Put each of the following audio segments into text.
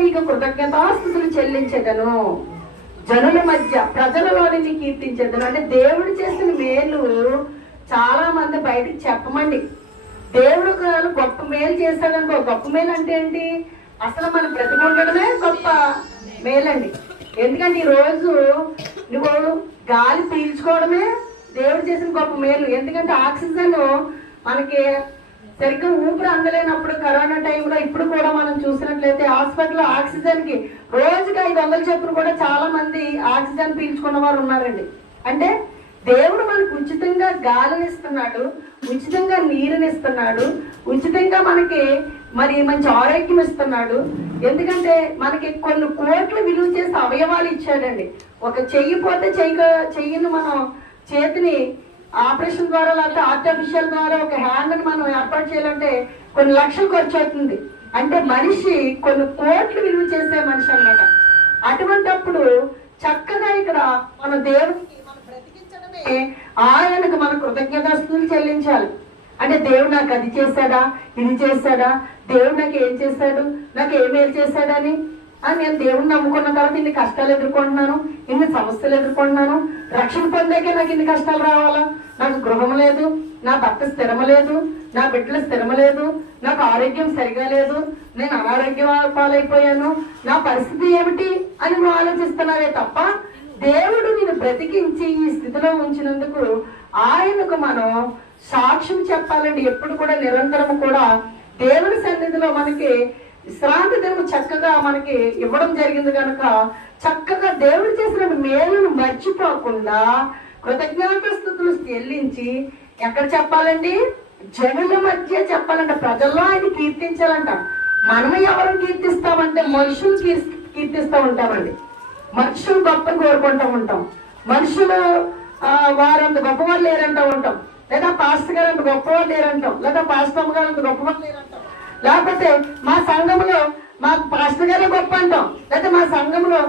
నీకు కృతజ్ఞతాస్తుతులు చెల్లించెదను, జనుల మధ్య ప్రజలలోని నీ కీర్తించెదను. అంటే దేవుడు చేసిన మేలు చాలా మంది బయటకు చెప్పమండి. దేవుడు గొప్ప మేలు చేశాడనుకో, గొప్ప మేలు అంటే ఏంటి? అసలు మనం బ్రతికుండడమే గొప్ప మేలండి. ఎందుకంటే ఈరోజు నువ్వు గాలి పీల్చుకోవడమే దేవుడు చేసిన గొప్ప మేలు. ఎందుకంటే ఆక్సిజన్ మనకి సరిగ్గా ఊపిరి అందలేనప్పుడు కరోనా టైంలో ఇప్పుడు కూడా మనం చూసినట్లయితే హాస్పిటల్లో ఆక్సిజన్కి రోజుకి 500 చొప్పున కూడా చాలా మంది ఆక్సిజన్ పీల్చుకున్న వారు ఉన్నారండి. అంటే దేవుడు మనకు ఉచితంగా గాలిని ఇస్తున్నాడు, ఉచితంగా నీరుని ఇస్తున్నాడు, ఉచితంగా మనకి మరి మంచి ఆరోగ్యం ఇస్తున్నాడు. ఎందుకంటే మనకి కొన్ని కోట్లు విలువ చేసి అవయవాలు ఇచ్చాడండి. ఒక చెయ్యి పోతే చెయ్యిని మనం చేతిని ఆపరేషన్ ద్వారా లేకపోతే ఆర్టిఫిషియల్ ద్వారా ఒక హ్యాండ్ని మనం ఏర్పాటు చేయాలంటే కొన్ని లక్షలు ఖర్చు అవుతుంది. అంటే మనిషి కొన్ని కోట్లు విలువ చేసే మనిషి అన్నమాట. అటువంటప్పుడు చక్కగా ఇక్కడ మన దేవుడికి మనం బ్రతికించడమే ఆయనకు మన కృతజ్ఞతాస్తుతులు చెల్లించాలి. అంటే దేవుడు నాకు అది చేశాడా, ఇది చేశాడా, దేవుడు నాకు ఏం చేశాడు, నాకు ఏమేమి చేశాడని నేను దేవుడిని నమ్ముకున్న తర్వాత ఇన్ని కష్టాలు ఎదుర్కొంటున్నాను, ఇన్ని సమస్యలు ఎదుర్కొంటున్నాను. రక్షణ పొందాకే నాకు ఇన్ని కష్టాలు రావాలా? నాకు గృహం లేదు, నా భర్త స్థిరమ లేదు, నా బిడ్డల స్థిరమ లేదు, నాకు ఆరోగ్యం సరిగా లేదు, నేను అనారోగ్యం పాలైపోయాను, నా పరిస్థితి ఏమిటి అని నువ్వు ఆలోచిస్తున్నావే తప్ప దేవుడు నేను బ్రతికించి ఈ స్థితిలో ఉంచినందుకు ఆయనకు మనం సాక్ష్యం చెప్పాలండి. ఎప్పుడు కూడా నిరంతరం కూడా దేవుని సన్నిధిలో మనకి విశ్రాంతి దినము చక్కగా మనకి ఇవ్వడం జరిగింది కనుక చక్కగా దేవుడు చేసిన మేలును మర్చిపోకుండా కృతజ్ఞతాస్తుతులు చెల్లించి ఎక్కడ చెప్పాలండి? జనుల మధ్య చెప్పాలంట, ప్రజల్లో ఆయన కీర్తించాలంట. మనం ఎవరు కీర్తిస్తామంటే మనుషులు కీర్తిస్తూ ఉంటామండి. మనుషులు గొప్పని కోరుకుంటూ ఉంటాం, మనుషులు వారంత గొప్పవాళ్ళు లేరంటూ ఉంటాం, లేదా పాస్టర్ గారు అంత గొప్పవాళ్ళు లేరంటాం, లేదా పాస్టర్ గారు అంత గొప్పవాళ్ళు లేరంటాం, లేకపోతే మా సంఘంలో మా పాస్టర్ గారే గొప్ప అంటాం, లేకపోతే మా సంఘంలో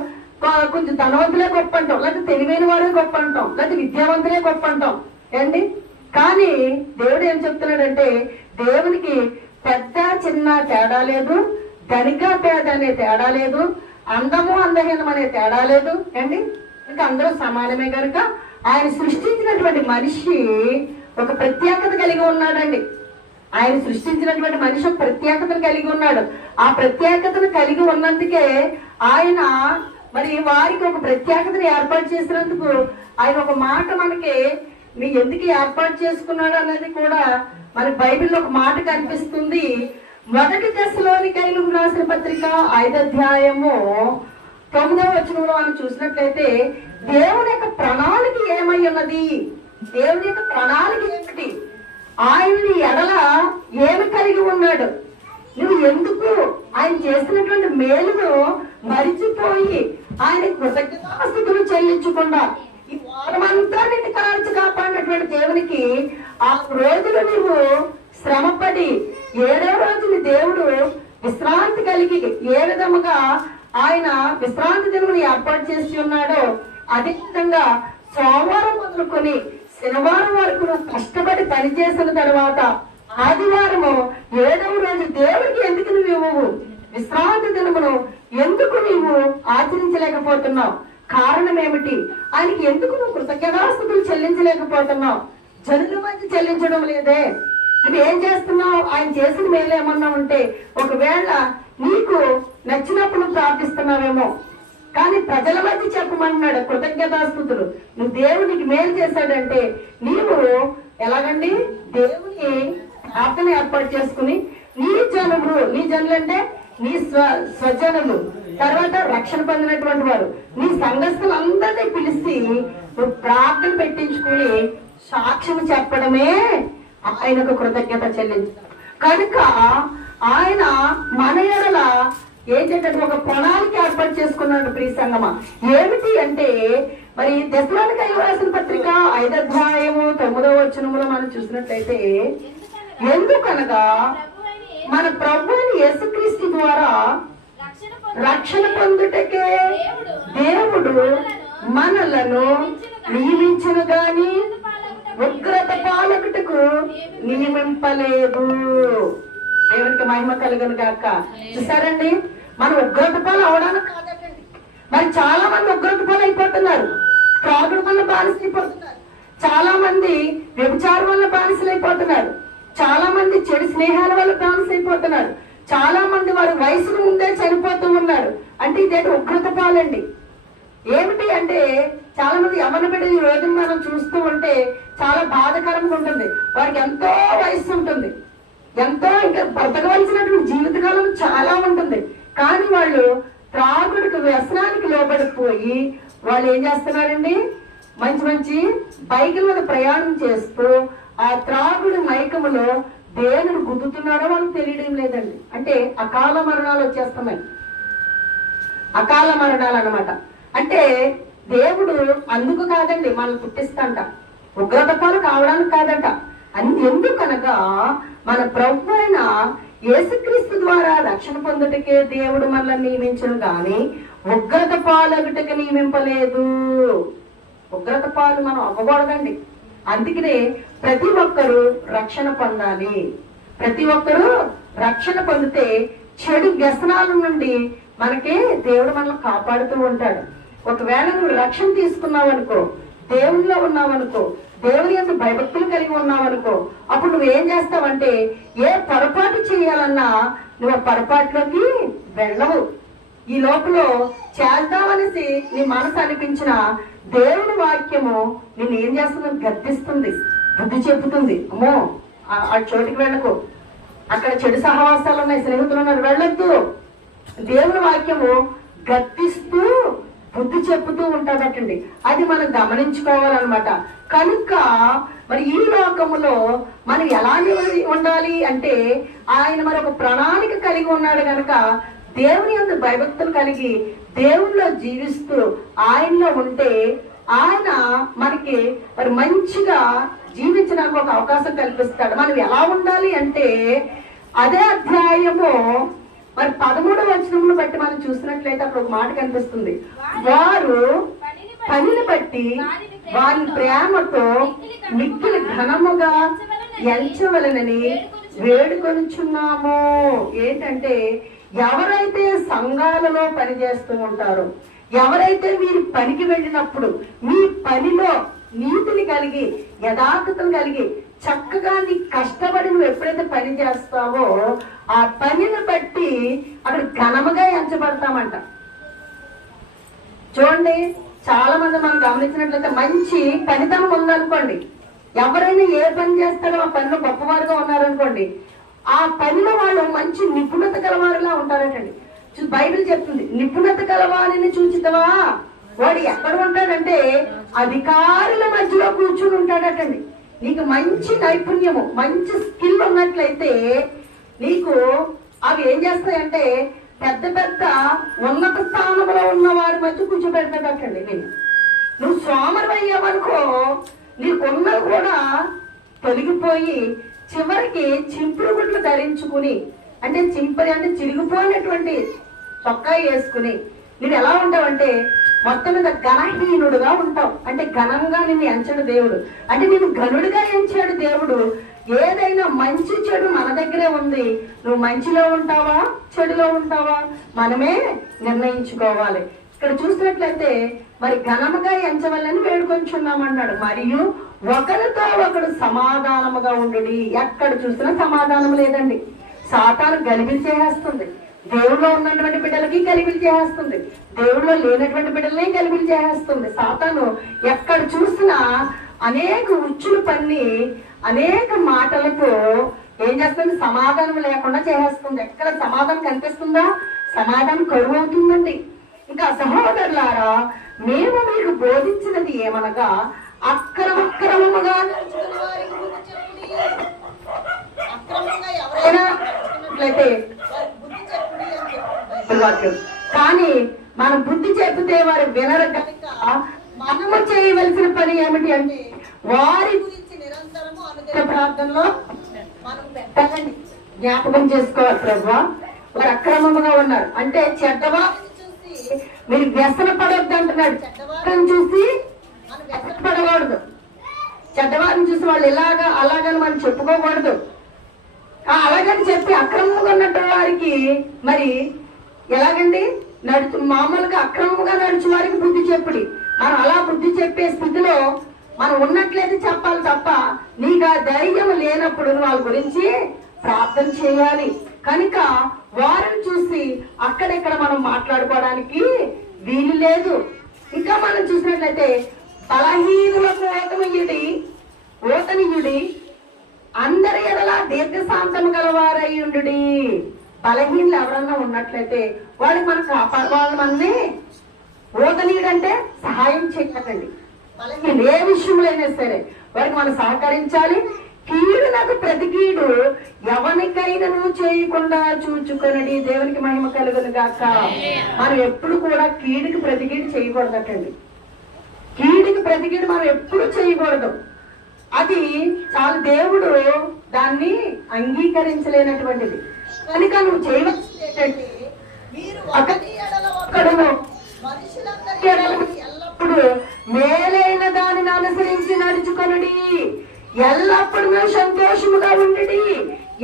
కొంచెం ధనవంతులే గొప్ప అంటాం, లేకపోతే తెలివైన వారే గొప్ప అంటాం, లేకపోతే విద్యావంతులే గొప్ప అంటాం ఏంటి. కానీ దేవుడు ఏం చెప్తున్నాడంటే దేవునికి పెద్ద చిన్న తేడా లేదు, ధనిక పేద అనే తేడా లేదు, అందము అందహీనం అనే తేడా లేదు అండి. ఇంకా అందరూ సమానమే కనుక ఆయన సృష్టించినటువంటి మనిషి ఒక ప్రత్యేకత కలిగి ఉన్నాడండి. ఆయన సృష్టించినటువంటి మనిషి ఒక ప్రత్యేకతను కలిగి ఉన్నాడు. ఆ ప్రత్యేకతను కలిగి ఉన్నందుకే ఆయన మరి వారికి ఒక ప్రత్యేకతను ఏర్పాటు చేసినందుకు ఆయన ఒక మాట మనకి మీ ఎందుకు ఏర్పాటు చేసుకున్నాడు అనేది కూడా మన బైబిల్లో ఒక మాట కనిపిస్తుంది. 1 దశలోనికైలకు రాసిన పత్రిక 5వ అధ్యాయము 9వ వచనంలో మనం చూసినట్లయితే దేవుని యొక్క ప్రణాళిక ఏమై ఉన్నది, దేవుని యొక్క ప్రణాళిక ఏమిటి, ఆయన్ని ఎడల ఏమి కలిగి ఉన్నాడు, నువ్వు ఎందుకు ఆయన చేసినటువంటి మేలును మరిచిపోయి ఆయన కృతజ్ఞతాస్తుతులు చెల్లించకుండా ఈ వారమంతా నిన్ను కాల్చి కాపాడినటువంటి దేవునికి ఆ రోజులు నువ్వు శ్రమపడి 7వ రోజుని దేవుడు విశ్రాంతి కలిగి ఏ విధముగా ఆయన విశ్రాంతి దినముని ఏర్పాటు చేసి ఉన్నాడో అదే విధంగా సోమవారం మొదలుకొని శనివారం వరకు కష్టపడి పనిచేసిన తర్వాత ఆదివారము 7వ రోజు దేవుడికి ఎందుకు నువ్వు ఇవ్వవు, విశ్రాంతి దినమును ఎందుకు నువ్వు ఆచరించలేకపోతున్నావు, కారణం ఏమిటి, ఆయనకి ఎందుకు నువ్వు కృతజ్ఞతాస్తుతులు చెల్లించలేకపోతున్నావు, జనుల మధ్య చెల్లించడం లేదే, నువ్వు ఏం చేస్తున్నావు, ఆయన చేసిన మేలు ఏమన్నా ఉంటే ఒకవేళ నీకు నచ్చినప్పుడు ప్రార్థిస్తున్నావేమో, కానీ ప్రజల మధ్య చెప్పమన్నాడు కృతజ్ఞతాస్తుతులు. నువ్వు దేవునికి మేలు చేశాడంటే నీవు ఎలాగండి దేవుని ప్రార్థన ఏర్పాటు చేసుకుని నీ జనులు అంటే నీ స్వజనులు, తర్వాత రక్షణ పొందినటువంటి వారు, నీ సంఘస్థులందరినీ పిలిచి నువ్వు ప్రార్థన పెట్టించుకుని సాక్ష్యం చెప్పడమే ఆయనకు కృతజ్ఞత చెల్లించడం. కనుక ఆయన మన ఎడల ఏంటంటే ఒక ప్రణాళిక ఏర్పాటు చేసుకున్నాడు. ప్రియ సంగమా, ఏమిటి అంటే మరి దశలోనికైలకు రాసిన పత్రిక 5వ అధ్యాయము 9వ వచనములో మనం చూసినట్లయితే ఎందుకనగా మన ప్రభువైన యేసుక్రీస్తు ద్వారా రక్షణ పొందుటకే దేవుడు మనలను నియమించను గాని ఉగ్రత పాలకుటకు నియమింపలేదు. దేవునికి మహిమ కలుగును గాక. చూసారండి, మన ఉగ్రత పాలు అవడానికి కాదండి. మరి చాలా మంది ఉగ్రత పాలు అయిపోతున్నారు, త్రాగుడు వల్ల బానిసలు అయిపోతున్నారు, చాలా మంది వ్యభిచారం వల్ల బానిసలు అయిపోతున్నారు, చాలా మంది చెడు స్నేహాల వల్ల బానిసలు అయిపోతున్నారు, చాలా మంది వారి వయసుకు ముందే చనిపోతూ ఉన్నారు. అంటే ఇదేంటి ఉగ్రత పాలండి. ఏమిటి అంటే చాలా మంది యవ్వన బిడ్డలు ఈ రోజు మనం చూస్తూ ఉంటే చాలా బాధకరంగా ఉంటుంది. వారికి ఎంతో వయసు ఉంటుంది, ఎంతో ఇంకా బ్రతకవలసినటువంటి జీవితకాలం చాలా ఉంటుంది. కానీ వాళ్ళు త్రాగుడికి వ్యసనానికి లోబడిపోయి వాళ్ళు ఏం చేస్తున్నారండి, మంచి మంచి బైకుల మీద ప్రయాణం చేస్తూ ఆ త్రాగుడి మైకములో దేవుడు గుద్దుతున్నాడో వాళ్ళకి తెలియడం లేదండి. అంటే అకాల మరణాలు వచ్చేస్తున్నాయి, అకాల మరణాలు అన్నమాట. అంటే దేవుడు అందుకు కాదండి మనల్ని పుట్టిస్తాంట, ఉగ్రత పాలు కావడానికి కాదంట. ఎందుకనగా మన ప్రభు అయిన యేసుక్రీస్తు ద్వారా రక్షణ పొందుటకే దేవుడు మనల్ని నియమించను గాని ఉగ్రత పాలగుటకు నియమింపలేదు. ఉగ్రత పాలు మనం అవ్వకూడదండి. అందుకనే ప్రతి ఒక్కరూ రక్షణ పొందాలి. ప్రతి ఒక్కరూ రక్షణ పొందితే చెడు వ్యసనాల నుండి మనకి దేవుడు మనల్ని కాపాడుతూ ఉంటాడు. ఒకవేళ నువ్వు రక్షణ తీసుకున్నావు అనుకో, దేవునిలో ఉన్నావనుకో, దేవుని యొక్క భయభక్తులు కలిగి ఉన్నావనుకో, అప్పుడు నువ్వేం చేస్తావంటే ఏ పొరపాటు చేయాలన్నా నువ్వు ఆ పొరపాటులోకి వెళ్ళవు. ఈ లోపల చేద్దామనేసి నీ మనసు అనిపించిన దేవుని వాక్యము నేను ఏం చేస్తుందని గద్దిస్తుంది, బుద్ధి చెబుతుంది. అమ్మో ఆ చోటికి వెళ్ళకు, అక్కడ చెడు సహవాసాలు ఉన్నాయి, స్నేహితులు ఉన్నారు, వెళ్ళొద్దు. దేవుని వాక్యము గద్దిస్తూ బుద్ధి చెప్పుతూ ఉంటాడటండి. అది మనం గమనించుకోవాలన్నమాట. కనుక మరి ఈ లోకములో మనం ఎలా ఉండాలి అంటే ఆయన మరి ఒక ప్రణాళిక కలిగి ఉన్నాడు కనుక దేవుని యందు భయభక్తులు కలిగి దేవునిలో జీవిస్తూ ఆయనలో ఉంటే ఆయన మనకి మరి మంచిగా జీవించడానికి ఒక అవకాశం కల్పిస్తాడు. మనం ఎలా ఉండాలి అంటే అదే అధ్యాయము మరి 13వ వచనమును బట్టి మనం చూసినట్లయితే అక్కడ ఒక మాట కనిపిస్తుంది. వారు పనిని బట్టి వారి ప్రేమతో మిక్కిలి ఘనముగా ఎంచవలనని వేడుకొనుచున్నాము. ఏంటంటే ఎవరైతే సంఘాలలో పనిచేస్తూ ఉంటారో, ఎవరైతే మీరు పనికి వెళ్ళినప్పుడు మీ పనిలో నీతిని కలిగి యథార్థతను కలిగి చక్కగా నీ కష్టపడి నువ్వు ఎప్పుడైతే పని చేస్తావో ఆ పనిని బట్టి అక్కడ ఘనముగా ఎంచబడతామంట. చూడండి, చాలా మంది మనం గమనించినట్లయితే మంచి పనితనం ఉందనుకోండి, ఎవరైనా ఏ పని చేస్తారో ఆ పనిలో గొప్పవారుగా ఉన్నారనుకోండి, ఆ పనిలో వాళ్ళు మంచి నిపుణత గలవారులా ఉంటారటండి. బైబిల్ చెప్తుంది, నిపుణత గలవారిని చూచితవా వాడు ఎక్కడ ఉంటాడంటే అధికారుల మధ్యలో కూర్చుని ఉంటాడటండి. నీకు మంచి నైపుణ్యము, మంచి స్కిల్ ఉన్నట్లయితే నీకు అవి ఏం చేస్తాయంటే పెద్ద పెద్ద ఉన్నత స్థానంలో ఉన్న వారి మధ్య కూర్చోబెడతాడటండి. నువ్వు సోమరు అయ్యావనుకో నీకున్నది కూడా తొలగిపోయి చివరికి చింపుడు గుడ్లు ధరించుకుని, అంటే చింపరి అంటే చిరిగిపోయినటువంటి చొక్కా వేసుకుని నువ్వు ఎలా ఉంటావంటే మొత్తం మీద ఘనహీనుడుగా ఉంటావు. అంటే ఘనంగా నిన్ను ఎంచడు దేవుడు, అంటే నేను ఘనుడిగా ఎంచాడు దేవుడు. ఏదైనా మంచి చెడు మన దగ్గరే ఉంది. నువ్వు మంచిలో ఉంటావా చెడులో ఉంటావా మనమే నిర్ణయించుకోవాలి. ఇక్కడ చూసినట్లయితే మరి ఘనముగా ఎంచవల్లని వేడుకొంచున్నామన్నాడు. మరియు ఒకరితో ఒకడు సమాధానముగా ఉండు. ఎక్కడ చూసినా సమాధానం లేదండి. సాతాను గలిబిలి చేసేస్తుంది. దేవుడిలో ఉన్నటువంటి బిడ్డలకి గలిబిలి చేసేస్తుంది, దేవుడిలో లేనటువంటి బిడ్డలనే గలిబిలి చేసేస్తుంది. సాతాను ఎక్కడ చూసినా అనేక ఉచ్చులు పన్ని అనేక మాటలతో ఏం చేస్తుంది, సమాధానం లేకుండా చేసేస్తుంది. ఎక్కడ సమాధానం కనిపిస్తుందా, సమాధానం కరువు అవుతుందండి. ఇంకా సహోదరులారా, మేము మీకు బోధించినది ఏమనగా అక్రమముగా ఎవరైనా కానీ మనం బుద్ధి చెబితే వారు వినరు కనుక మనము చేయవలసిన పని ఏమిటి అంటే వారి గురించి నిరంతరము అనుదిన ప్రార్థనలో మనం పెట్టాలండి. జ్ఞాపకం చేసుకోవాలి, ప్రభువా వారు అక్రమముగా ఉన్నారు అంటే చెడ్డవారిని చూసి మీరు వ్యసన పడొద్దు అంటున్నాడు. చెడ్డవారిని చూసి మనం వ్యసన పడకూడదు, చెడ్డవారిని చూసి వాళ్ళు ఇలాగా అలాగని మనం చెప్పుకోకూడదు. అలాగని చెప్పి అక్రమంగా ఉన్నట్టు వారికి మరి ఎలాగండి మామూలుగా అక్రమంగా నడుచు వారికి బుద్ధి చెప్పుడి. మనం అలా బుద్ధి చెప్పే స్థితిలో మనం ఉన్నట్లయితే చెప్పాలి తప్ప నీకు ఆ ధైర్యం లేనప్పుడు వాళ్ళ గురించి ప్రార్థన చేయాలి. కనుక వారిని చూసి అక్కడెక్కడ మనం మాట్లాడుకోవడానికి వీలు లేదు. ఇంకా మనం చూసినట్లయితే బలహీనులకు ఓతనీయుడి అందరి ఎడల దీర్ఘశాంతం గలవారయ్యుండు. బలహీనులు ఎవరన్నా ఉన్నట్లయితే వాళ్ళకి మనం కాపాడుకోవాలి. మనని ఓతనీయుడు అంటే సహాయం చేయాలండి. బలహీనులు ఏ విషయంలో అయినా సరే వారికి మనం సహకరించాలి. కీడు నాకు ప్రతి కీడు ఎవరికైనా చేయకుండా చూచుకొనడి. దేవునికి మహిమ కలుగును గాక. మనం ఎప్పుడు కూడా కీడుకి ప్రతి కీడు చేయకూడదటండి. కీడుకి ప్రతి కీడు మనం ఎప్పుడు చేయకూడదు. అది చాలా దేవుడు దాన్ని అంగీకరించలేనటువంటిది. కనుక నువ్వు చేయవలసింది ఏంటంటే ఎల్లప్పుడూ మేలైన దానిని అనుసరించి నడుచుకొనుడి. ఎల్లప్పుడూ సంతోషముగా ఉండి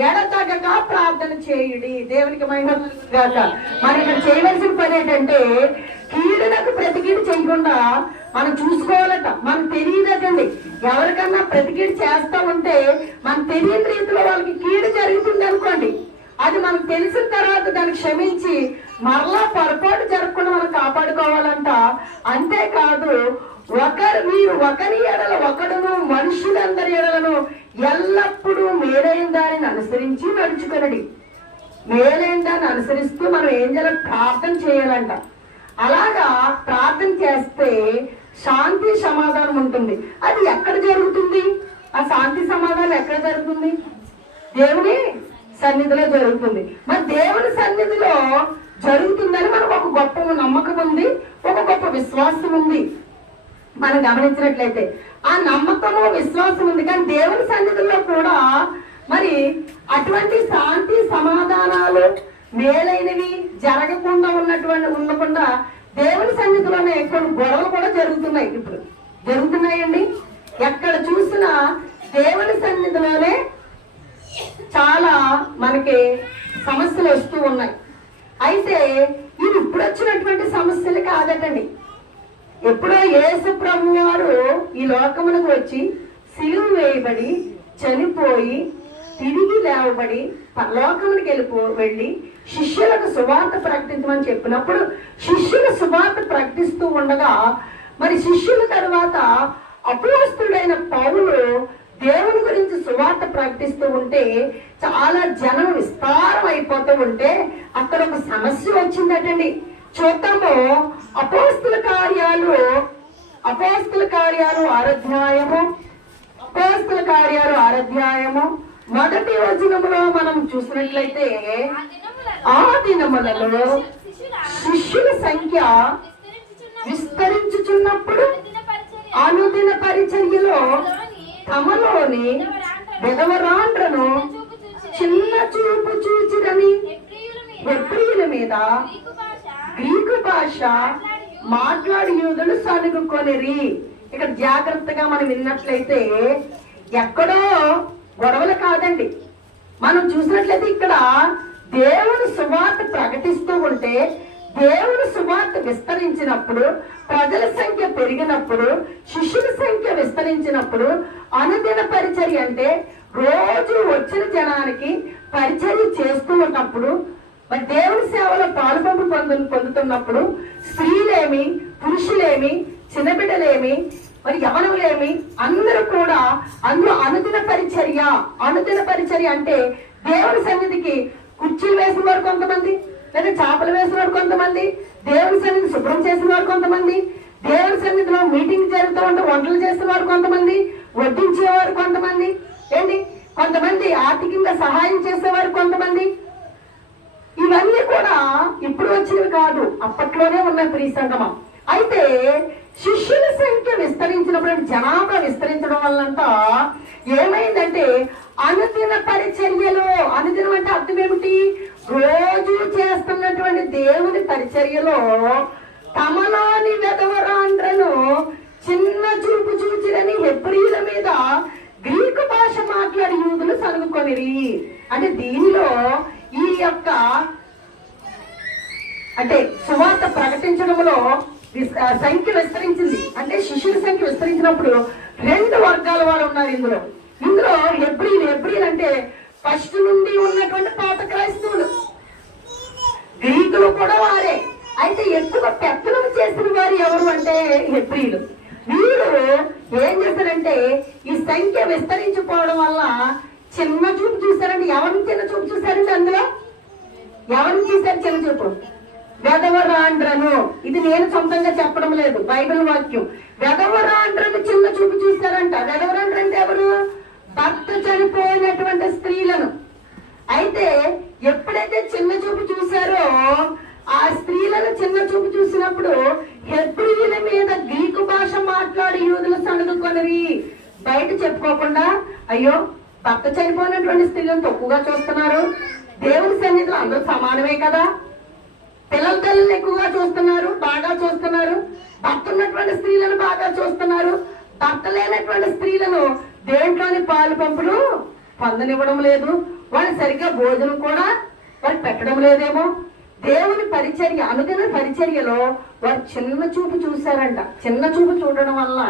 ఎడతగక ప్రార్థన చేయుడి. దేవునికి మహిమ గాక. మనం ఇక్కడ చేయవలసిన పని ఏంటంటే కీడునకు ప్రతి కీడు చేయకుండా మనం చూసుకోవాలట. మనకు తెలియదటండి. ఎవరికన్నా ప్రతి కీడు చేస్తా ఉంటే మనం తెలియని రీతిలో వాళ్ళకి కీడు జరుగుతుంది అనుకోండి, అది మనకు తెలిసిన తర్వాత దాన్ని క్షమించి మరలా పొరపాటు జరగకుండా మనం కాపాడుకోవాలంట. అంతేకాదు మీరు ఒకరి ఎడల ఒకడును మనుషులందరి ఎడలను ఎల్లప్పుడూ మేలైన దానిని అనుసరించి నడుచుకొనడి. మేలైన దాన్ని అనుసరిస్తూ మనం ఏం చేయాలి? ప్రార్థన చేయాలంట. అలాగా ప్రార్థన చేస్తే శాంతి సమాధానం ఉంటుంది. అది ఎక్కడ జరుగుతుంది? ఆ శాంతి సమాధానం ఎక్కడ జరుగుతుంది? దేవుని సన్నిధిలో జరుగుతుంది. మరి దేవుని సన్నిధిలో జరుగుతుందని మనకు ఒక గొప్ప నమ్మకం ఉంది, ఒక గొప్ప విశ్వాసం ఉంది. మనం గమనించినట్లయితే ఆ నమ్మకము విశ్వాసం ఉంది. కానీ దేవుని సన్నిధిలో కూడా మరి అటువంటి శాంతి సమాధానాలు మేలైనవి జరగకుండా ఉండకుండా దేవుని సన్నిధిలోనే కొన్ని గొడవలు కూడా జరుగుతున్నాయి. ఇప్పుడు జరుగుతున్నాయండి. ఎక్కడ చూసినా దేవుని సన్నిధిలోనే చాలా మనకి సమస్యలు వస్తూ ఉన్నాయి. అయితే ఇవి ఇప్పుడు వచ్చినటువంటి సమస్యలు కాదటండి. ఎప్పుడో యేసు ప్రభు వారు ఈ లోకములకు వచ్చి సిలువ వేయబడి చనిపోయి తిరిగి లేవబడి పరలోకమునికి వెళ్ళి శిష్యులకు సువార్త ప్రకటించమని చెప్పినప్పుడు శిష్యులు సువార్త ప్రకటిస్తూ ఉండగా మరి శిష్యుల తర్వాత అపోస్తలుడైన పౌలు దేవుని గురించి సువార్త ప్రకటిస్తూ ఉంటే చాలా జనం విస్తారం అయిపోతూ ఉంటే అక్కడ ఒక సమస్య వచ్చిందటండి. చూద్దాము. అపోస్తల కార్యాలు 6 అధ్యాయము మొదటి వచనములో మనం చూసినట్లయితే ఆ దినములలో శిష్యుల సంఖ్య విస్తరించుచున్నప్పుడు అనుదిన పరిచర్యలో తమలోని విధవరాండ్రను చిన్న చూపు చూచిరని హెబ్రీయుల మీద గ్రీకు భాష మాట్లాడి యూదులు సనుగుకొనిరి. ఇక్కడ జాగ్రత్తగా మనం విన్నట్లయితే ఎక్కడో గొడవలు కాదండి. మనం చూసినట్లయితే ఇక్కడ దేవుని సువార్త ప్రకటిస్తూ ఉంటే దేవుని సువార్త విస్తరించినప్పుడు ప్రజల సంఖ్య పెరిగినప్పుడు శిష్యుల సంఖ్య విస్తరించినప్పుడు అనుదిన పరిచర్య అంటే రోజు వచ్చిన జనానికి పరిచర్య చేస్తూ ఉన్నప్పుడు మరి దేవుని సేవలో పాలుపంపు పొందుతున్నప్పుడు స్త్రీలేమి పురుషులేమి చిన్నబిడ్డలేమి మరి యవనములేమి అందరూ కూడా అందులో అనుదిన పరిచర్య అంటే దేవుని సన్నిధికి కుర్చీలు వేసిన వారు కొంతమంది, లేదా చేపలు వేసిన వారు కొంతమంది, దేవుని సన్నిధి శుభ్రం చేసిన వారు కొంతమంది, దేవుని సన్నిధిలో మీటింగ్ జరుగుతూ ఉంటే వంటలు చేసిన వారు కొంతమంది, వడ్డించేవారు కొంతమంది, కొంతమంది ఆర్థికంగా సహాయం చేసేవారు కొంతమంది. ఇవన్నీ కూడా ఇప్పుడు వచ్చినవి కాదు, అప్పట్లోనే ఉన్నాయి ప్రియ సంగమం. అయితే శిష్యుల సంఖ్య విస్తరించినప్పుడు జనాభా విస్తరించడం వల్లంట ఏమైందంటే అనుదిన పరిచర్యలో, అనుదినం అంటే అర్థం ఏమిటి? రోజు చేస్తున్నటువంటి దేవుని పరిచర్యలో తమలోని విధవరాండ్రను చిన్న చూపు చూచిరని హెబ్రీయుల మీద గ్రీకు భాష మాట్లాడి యూదులు సనుగుకొనిరి. అంటే దీనిలో ఈ యొక్క అంటే సువార్త ప్రకటించడంలో సంఖ్య విస్తరించింది. అంటే శిష్యుల సంఖ్య విస్తరించినప్పుడు 2 వర్గాల వారు ఉన్నారు ఇందులో హెబ్రీలు అంటే ఫస్ట్ నుండి ఉన్నటువంటి పాత క్రైస్తవులు, గ్రీకులు కూడా వారే. అయితే ఎక్కువ పెత్తనం చేసిన వారు ఎవరు అంటే హెబ్రీలు. వీరు ఏం చేశారంటే ఈ సంఖ్య విస్తరించిపోవడం వల్ల చిన్న చూపు చూశారంటే ఎవరిని చిన్న చూపు చూశారంటే అందులో ఎవరిని చూశారు చిన్న చూపు? వెధవరాండ్రను. ఇది నేను సొంతంగా చెప్పడం లేదు, బైబిల్ వాక్యం. వెధవరాండ్రను చిన్న చూపు చూశారంట. వెధవరాండ్ర అంటే ఎవరు? భర్త చనిపోయినటువంటి స్త్రీలను. అయితే ఎప్పుడైతే చిన్న చూపు చూశారో ఆ స్త్రీలను చిన్న చూపు చూసినప్పుడు హెబ్రీయుల మీద గ్రీకు భాష మాట్లాడి యూదులు సణుగుకొనిరి. బయట చెప్పుకోకుండా అయ్యో భర్త చనిపోయినటువంటి స్త్రీలను తక్కువగా చూస్తున్నారు, దేవుని సన్నిధిలో అందరూ సమానమే కదా, పిల్లల తల్లిని ఎక్కువగా చూస్తున్నారు, బాగా చూస్తున్నారు, భర్త ఉన్నటువంటి స్త్రీలను బాగా చూస్తున్నారు, భర్త లేనటువంటి స్త్రీలను దేంట్లోని పాలు పంపులు పొందనివ్వడం లేదు, వాళ్ళు సరిగ్గా భోజనం కూడా వాళ్ళు పెట్టడం లేదేమో. దేవుని పరిచర్య, అనుదిన పరిచర్యలో వారు చిన్న చూపు చూశారంట. చిన్న చూపు చూడడం వల్ల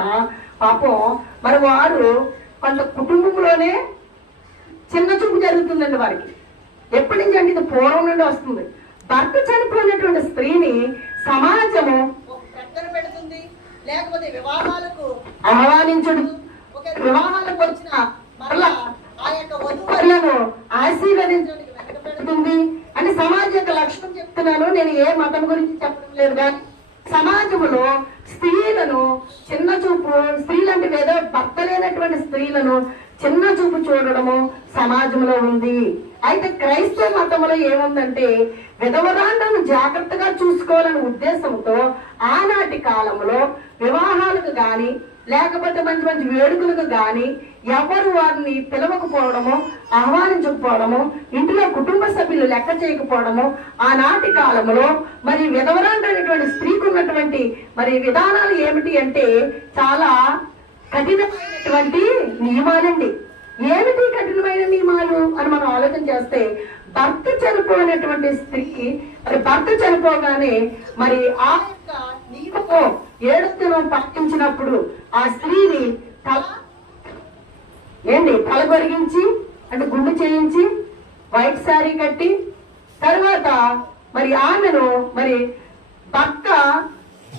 పాపం మరి వారు కొంత కుటుంబంలోనే చిన్న చూపు జరుగుతుందండి వారికి. ఎప్పటి నుంచి అంటే ఇది పూర్వం నుండి వస్తుంది. భర్త చనిపోయినటువంటి స్త్రీని సమాజము పెడుతుంది, లేకపోతే వివాహాలకు ఆహ్వానించడు. వివాహాలకు వచ్చిన మరలా ఆ యొక్క వధువులను ఆశీర్వదించడానికి వెనకబెడుతుంది అని సమాజం యొక్క లక్షణం చెప్తున్నాను. నేను ఏ మతం గురించి చెప్పడం లేదు, కానీ సమాజంలో స్త్రీలను చిన్న చూపు, స్త్రీలంటే ఏదో భర్త లేనటువంటి స్త్రీలను చిన్న చూపు చూడడము సమాజంలో ఉంది. అయితే క్రైస్తవ మతంలో ఏముందంటే విధవరాండ్రను జాగ్రత్తగా చూసుకోవాలనే ఉద్దేశంతో ఆనాటి కాలంలో వివాహాలకు గాని లేకపోతే మంచి మంచి వేడుకలకు గాని ఎవరు వారిని పిలవకపోవడము, ఆహ్వానించకపోవడము, ఇంటిలో కుటుంబ సభ్యులు లెక్క చేయకపోవడము ఆనాటి కాలంలో మరి విధవరాండ్రైనటువంటి స్త్రీకి ఉన్నటువంటి మరి విధానాలు ఏమిటి అంటే చాలా కఠినమైనటువంటి నియమాలండి. ఏమిటి కఠినమైన నియమాలు అని మనం ఆలోచన చేస్తే, భర్త చనిపోయినటువంటి స్త్రీ మరి భర్త చనిపోగానే మరి ఆ యొక్క నియమము 7వ దినం పాటించినప్పుడు ఆ స్త్రీని తల గొరిగించి అంటే గుండు చేయించి వైట్ శారీ కట్టి తర్వాత మరి ఆమెను మరి భర్త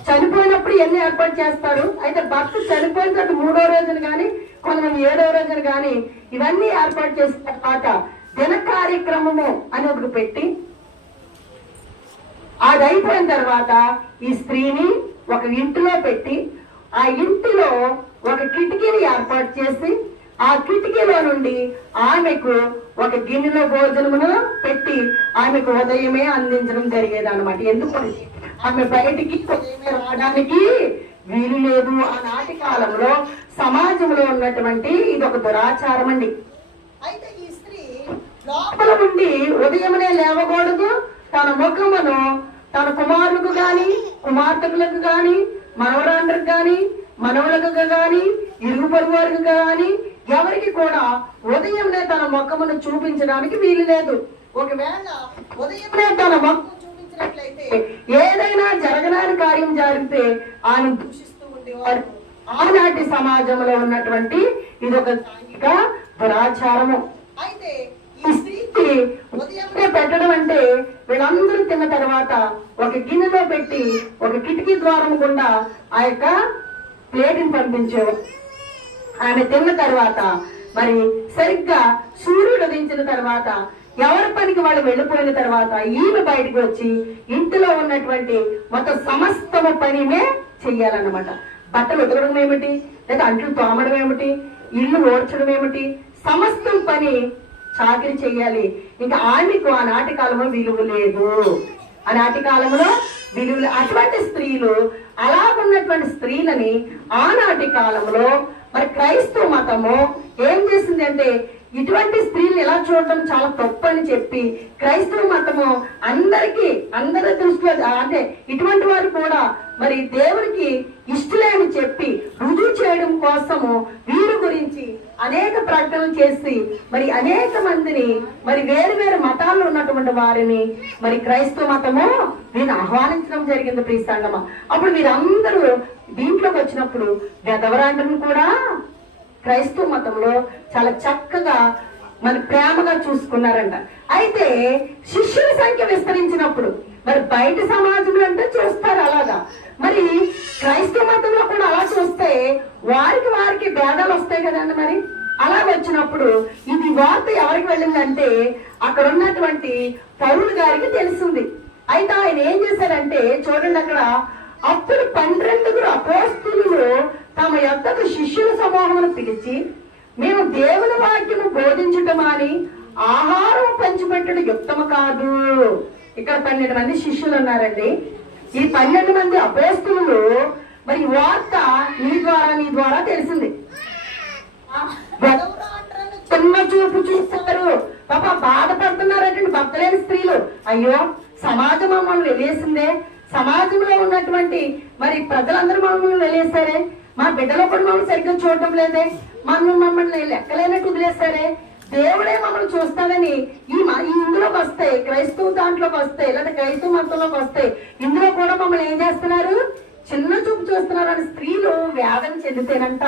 చనిపోయినప్పుడు ఎన్ని ఏర్పాటు చేస్తారు. అయితే భర్త చనిపోయిన తర్వాత 3వ రోజున కానీ కొంతమంది 7వ రోజున కానీ ఇవన్నీ ఏర్పాటు చేసిన తర్వాత దిన కార్యక్రమము అని ఒకటి పెట్టి అది అయిపోయిన తర్వాత ఈ స్త్రీని ఒక ఇంటిలో పెట్టి ఆ ఇంటిలో ఒక కిటికీని ఏర్పాటు చేసి ఆ కిటికీలో నుండి ఆమెకు ఒక గిన్నెలో భోజనమును పెట్టి ఆమెకు ఉదయమే అందించడం జరిగేది అనమాట. ఎందుకంటే ఆమె బయటికి ఉదయమే రావడానికి వీలు లేదు. ఆనాటి కాలంలో సమాజంలో ఉన్నటువంటి ఇది ఒక దురాచారం అండి. అయితే ఈ స్త్రీ లోపల నుండి ఉదయమనే లేవకూడదు. తన ముఖమును తన కుమారులకు గాని కుమార్తెలకు గాని మనవరాండ్రకు గాని మనవులకు గాని ఇరుగు పొరుగు వారికి గాని ఎవరికి కూడా ఉదయంనే తన ముఖమును చూపించడానికి వీలు లేదు. ఒకవేళ ఉదయంనే తన ముఖం చూపించినట్లయితే ఏదైనా జరగడానికి కార్యం జరిగితే ఆయన దూషిస్తూ ఉండేవారు. ఆనాటి సమాజంలో ఉన్నటువంటి ఇది ఒక సాంఘిక దురాచారము. అయితే ఈ స్త్రీకి ఉదయంనే పెట్టడం అంటే వీళ్ళందరూ తిన్న తర్వాత ఒక గిన్నెలో పెట్టి ఒక కిటికీ ద్వారం గుండా ఆ యొక్క ప్లేట్ని పంపించేవారు. ఆమె తిన్న తర్వాత మరి సరిగ్గా సూర్యుడు ఉదయించిన తర్వాత ఎవరి పనికి వాళ్ళు వెళ్ళిపోయిన తర్వాత ఈమె బయటకు వచ్చి ఇంటిలో ఉన్నటువంటి మొత్తం సమస్తము పనినే చెయ్యాలన్నమాట. బట్టలు ఉతకడం ఏమిటి, లేదా అంట్లు తోమడం ఏమిటి, ఇల్లు ఓడ్చడం ఏమిటి, సమస్తం పని చాకరీ చెయ్యాలి. ఇంకా ఆమెకు ఆనాటి కాలంలో విలువ లేదు. ఆనాటి కాలంలో విలువ అటువంటి స్త్రీలు అలాగున్నటువంటి స్త్రీలని ఆనాటి కాలంలో మరి క్రైస్తవ మతము ఏం చేసింది అంటే ఇటువంటి స్త్రీలు ఎలా చూడటం చాలా తప్పు అని చెప్పి క్రైస్తవ మతము అందరి దృష్టిలో అంటే ఇటువంటి వారు కూడా మరి దేవునికి ఇష్టలేని చెప్పి రుజువు చేయడం కోసము వీరి గురించి అనేక ప్రకటనలు చేసి మరి అనేక మందిని మరి వేరు వేరు మతాల్లో ఉన్నటువంటి వారిని మరి క్రైస్తవ మతము వీరిని ఆహ్వానించడం జరిగింది ప్రియ సంగమా. అప్పుడు వీరందరూ దీంట్లోకి వచ్చినప్పుడు వెదవరాండ్రను కూడా క్రైస్తవ మతంలో చాలా చక్కగా మరి ప్రేమగా చూసుకున్నారంట. అయితే శిష్యుల సంఖ్య విస్తరించినప్పుడు మరి బయట సమాజంలో అంటే చూస్తారు అలాగా, మరి క్రైస్తవ మతంలో కూడా అలా చూస్తే వారికి భేదాలు వస్తాయి కదండి. మరి అలా వచ్చినప్పుడు ఇది వార్త ఎవరికి వెళ్ళిందంటే అక్కడ ఉన్నటువంటి పౌలు గారికి తెలిసింది. అయితే ఆయన ఏం చేశారంటే చూడండి అక్కడ, అప్పుడు 12 అపోస్తలులు తమ యొక్కకు శిష్యుల సమూహమును పిలిచి, మేము దేవుని వాక్యము బోధించటమాని ఆహారం పంచిపెట్టడం యుక్తము కాదు. ఇక్కడ 12 మంది శిష్యులు ఉన్నారండి. ఈ 12 మంది అపోస్తలులు మరి వార్త నీ ద్వారా తెలిసింది. చిన్న చూపు చూస్తారు, పాప బాధపడుతున్నారంటే భర్త లేని స్త్రీలు. అయ్యో సమాజం మమ్మల్ని వెళ్ళేసిందే, సమాజంలో ఉన్నటువంటి మరి ప్రజలందరూ మమ్మల్ని వెళ్ళేసారే, మా బిడ్డలో కూడా మమ్మల్ని సరిగ్గా చూడటం లేదే, మమ్మల్ని లెక్కలేనట్టు వదిలేసారే, దేవుడే మమ్మల్ని చూస్తానని ఇందులోకి వస్తాయి, క్రైస్తవ దాంట్లోకి వస్తాయి, లేదా క్రైస్తవ మతంలోకి వస్తాయి, ఇందులో కూడా మమ్మల్ని ఏం చేస్తున్నారు, చిన్న చూపు చూస్తున్నారు అని స్త్రీలు వేదన చెందితేనంట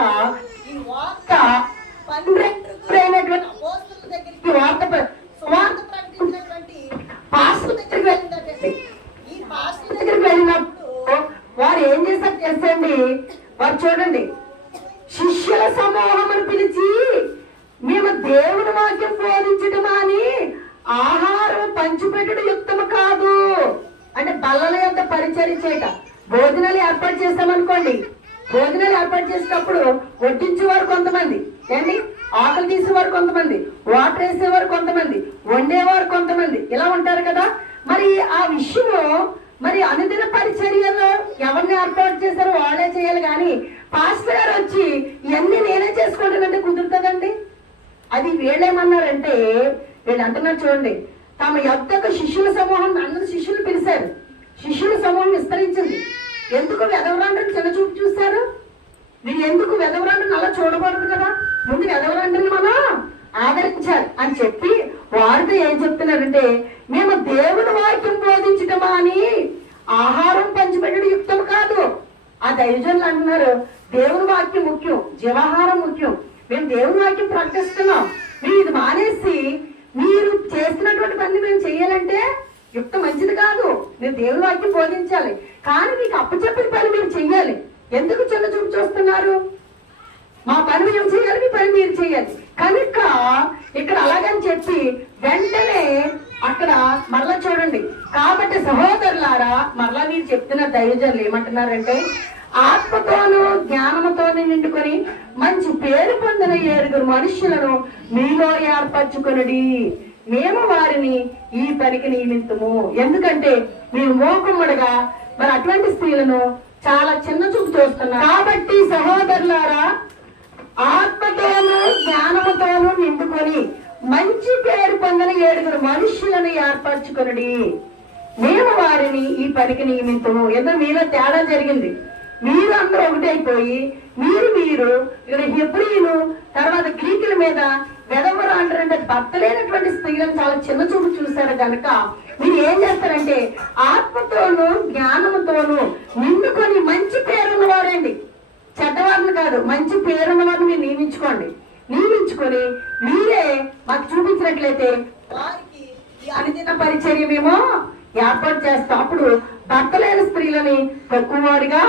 ఈ వార్త 12 వార్త ప్రకటించినటువంటి పాస్టర్ దగ్గరికి వెళ్ళిందంటే, ఈ పాస్టర్ దగ్గరికి వెళ్ళినప్పుడు వారు ఏం చేశారు తెలుసండి, వారు చూడండి శిష్యుల సమూహమును పిలిచి, మేము దేవుని వాక్యం బోధించటం అని ఆహారం పంచిపెట్టడం యుక్తము కాదు. అంటే బల్లల యొక్క పరిచర్య చేయట, భోజనాలు ఏర్పాటు చేస్తామనుకోండి, భోజనాలు ఏర్పాటు చేసేటప్పుడు వడ్డించేవారు కొంతమంది, ఏంటి ఆకలి తీసేవారు కొంతమంది, వాటర్ వేసేవారు కొంతమంది, వండేవారు కొంతమంది, ఇలా ఉంటారు కదా. మరి ఆ విషయంలో మరి అనుదిన పరిచర్యలో ఎవరిని ఏర్పాటు చేశారో వాళ్ళే చేయాలి, కానీ పాస్టర్ గారు వచ్చి ఇవన్నీ నేనే చేసుకుంటానంటే కుదురుతుందండి. అది వీళ్ళేమన్నారంటే, వీళ్ళు అంటున్నారు చూడండి, తమ యొక్కకు శిష్యుల సమూహం, అందరూ శిష్యులు పిలిచారు, శిష్యుల సమూహం విస్తరించింది. ఎందుకు వెదవరాండ్రని చిన్న చూపు చూస్తారు, వీళ్ళు ఎందుకు వెదవరాండ్రని అలా చూడకూడదు కదా, ముందు వెదవరాండ్రని మనం ఆదరించాలి అని చెప్పి వారితో ఏం చెప్తున్నారంటే, మేము దేవుని వాక్యం బోధించటమా అని ఆహారం పంచిపెట్టడం యుక్తం కాదు. ఆ దైవజనులు అంటున్నారు దేవుని వాక్యం ముఖ్యం, జీవాహారం ముఖ్యం, మేము దేవుని వాక్యం ప్రకటిస్తున్నాం, మీరు ఇది మానేసి మీరు చేస్తున్నటువంటి పని మేము చెయ్యాలంటే యుక్తం మంచిది కాదు, మీరు దేవుని వాక్యం బోధించాలి, కానీ మీకు అప్పచెప్పిన పని మీరు చెయ్యాలి, ఎందుకు చిన్న చూపు చూస్తున్నారు, మా పని మేము చేయాలి, మీ పని మీరు చేయాలి. కనుక ఇక్కడ అలాగని చెప్పి వెంటనే అక్కడ మరలా చూడండి, కాబట్టి సహోదరులారా, మరలా మీరు చెప్తున్న దైవజనులు ఏమంటున్నారంటే, ఆత్మతోనూ జ్ఞానముతోనూ నిండుకొని మంచి పేరు పొందిన 7 మనుష్యులను మీలో ఏర్పరచుకొనుడి, మేము వారిని ఈ పనికి నియమించము. ఎందుకంటే మీరు మోకమ్మడుగా మరి అటువంటి స్త్రీలను చాలా చిన్న చూపు చూస్తున్నారు. కాబట్టి సహోదరులారా, ఆత్మతోనూ జ్ఞానముతోనూ నిండుకొని మంచి పేరు పొందిన 7 మనుష్యులను ఏర్పరచుకొనుడి, మేము వారిని ఈ పనికి నియమించము. ఎందుకు మీలో తేడా జరిగింది, మీరు అందరూ ఒకటైపోయి మీరు ఇక్కడ హెబ్రీలు తర్వాత గ్రీకుల మీద వెదవరు అంటారంటే భర్త లేనటువంటి స్త్రీలను చాలా చిన్న చూపు చూశారు. కనుక మీరు ఏం చేస్తారంటే ఆత్మతోనూ జ్ఞానముతోనూ నిండుకొని మంచి పేరున్న వారండి, చెడ్డవారిని కాదు, మంచి పేరున్న వారిని మీరు నియమించుకొని మీరే మాకు చూపించినట్లయితే వారికి ఈ అనుదిన పరిచర్య మేము ఏర్పాటు చేస్తాం. అప్పుడు భర్త లేని స్త్రీలని తక్కువవారిగా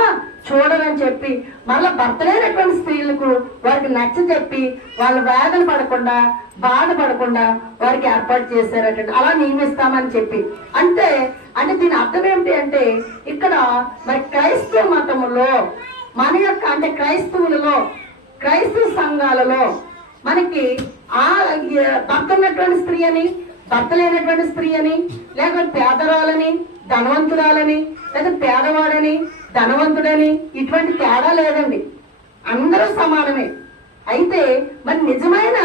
చూడరని చెప్పి మళ్ళా భర్త లేనటువంటి స్త్రీలకు వారికి నచ్చ చెప్పి వాళ్ళ వేదన పడకుండా బాధపడకుండా వారికి ఏర్పాటు చేశారట, అలా నియమిస్తామని చెప్పి. అంటే దీని అర్థం ఏమిటి అంటే, ఇక్కడ మరి క్రైస్తవ మతములో మన యొక్క అంటే క్రైస్తవులలో క్రైస్తవ సంఘాలలో మనకి ఆ భర్త ఉన్నటువంటి స్త్రీ అని, భర్త లేనటువంటి స్త్రీ అని, లేకపోతే పేదరాలని ధనవంతురాలని, లేదా పేదవాడని ధనవంతుడని ఇటువంటి తేడా లేదండి, అందరూ సమానమే. అయితే మరి నిజమైన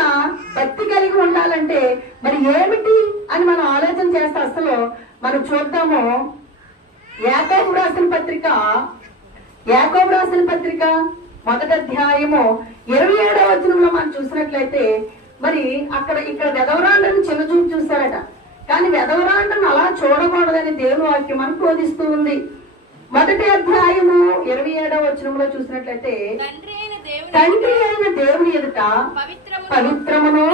భక్తి కలిగి ఉండాలంటే మరి ఏమిటి అని మనం ఆలోచన చేస్తే అసలు మనం చూద్దాము. యాకోబు రాసిన పత్రిక యాకోబు రాసిన పత్రిక 1వ అధ్యాయము 27వ వచనంలో మనం చూసినట్లయితే మరి ఇక్కడ వెధవరాండను చిన్న చూపు చూస్తారట. కానీ వెధవరాండను అలా చూడకూడదని దేవుని వాక్యం మనకు బోధిస్తూ ఉంది. 1వ అధ్యాయము 27వ వచనంలో చూసినట్లయితే తండ్రి అయిన దేవుని ఎదుట పవిత్రమును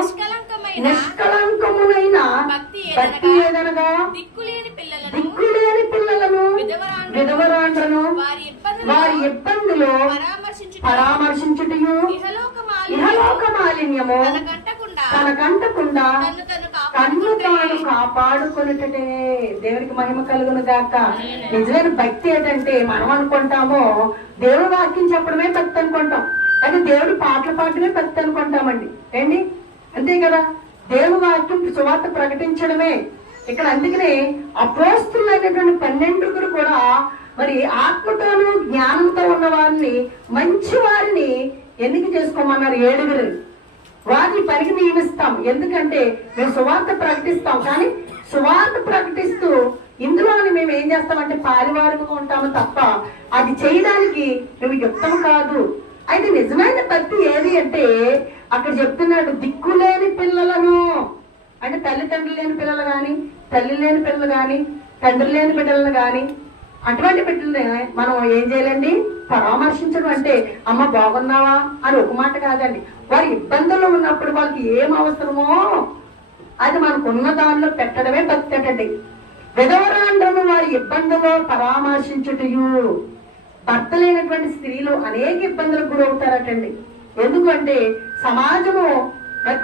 నిష్కళంకమునైన భక్తి ఏదనగా దిక్కులేని పిల్లలను విధవరాండ్రను వారి ఇబ్బందులు పరామర్శించుటయు ఇహలోక మాలిన్యము తనకంటకుండా తన్ను తాను కాపాడుకొనుటనే. దేవునికి మహిమ కలుగును గాక. నిజమైన భక్తి ఏంటంటే మనం అనుకుంటామో దేవుడు వాక్యం చెప్పడమే భక్తి అనుకుంటాం, అది దేవుడు పాటలు పాడటమే భక్తి అనుకుంటామండి. ఏంటి అంతే కదా, దేవుని వాక్యం సువార్త ప్రకటించడమే ఇక్కడ. అందుకనే అపోస్తులైనటువంటి 12 కూడా మరి ఆత్మతోనూ జ్ఞానంతో ఉన్న వారిని మంచి వారిని ఎన్నిక చేసుకోమన్నారు. 7 వారిని పనికి నియమిస్తాం. ఎందుకంటే మేము సువార్త ప్రకటిస్తాం, కానీ సువార్త ప్రకటిస్తూ ఇందులోని మేము ఏం చేస్తామంటే పాలివారుగా ఉంటాము తప్ప అది చేయడానికి మేము యుక్తం కాదు. అయితే నిజమైన భక్తి ఏది అంటే అక్కడ చెప్తున్నాడు, దిక్కులేని పిల్లలను అంటే తల్లిదండ్రులు లేని పిల్లలు కానీ, తల్లి లేని పిల్లలు కానీ, తండ్రి లేని బిడ్డలను కానీ, అటువంటి బిడ్డల్ని మనం ఏం చేయాలండి, పరామర్శించడం. అంటే అమ్మ బాగున్నావా అని ఒక మాట కాదండి, వారి ఇబ్బందుల్లో ఉన్నప్పుడు వాళ్ళకి ఏం అవసరమో అది మనకున్న దానిలో పెట్టడమే భక్తి అంటండి. విధవరాండ్రను వారి ఇబ్బందుల్లో పరామర్శించుటయు. భర్త లేనటువంటి స్త్రీలు అనేక ఇబ్బందులకు గురవుతారటండి. ఎందుకంటే సమాజము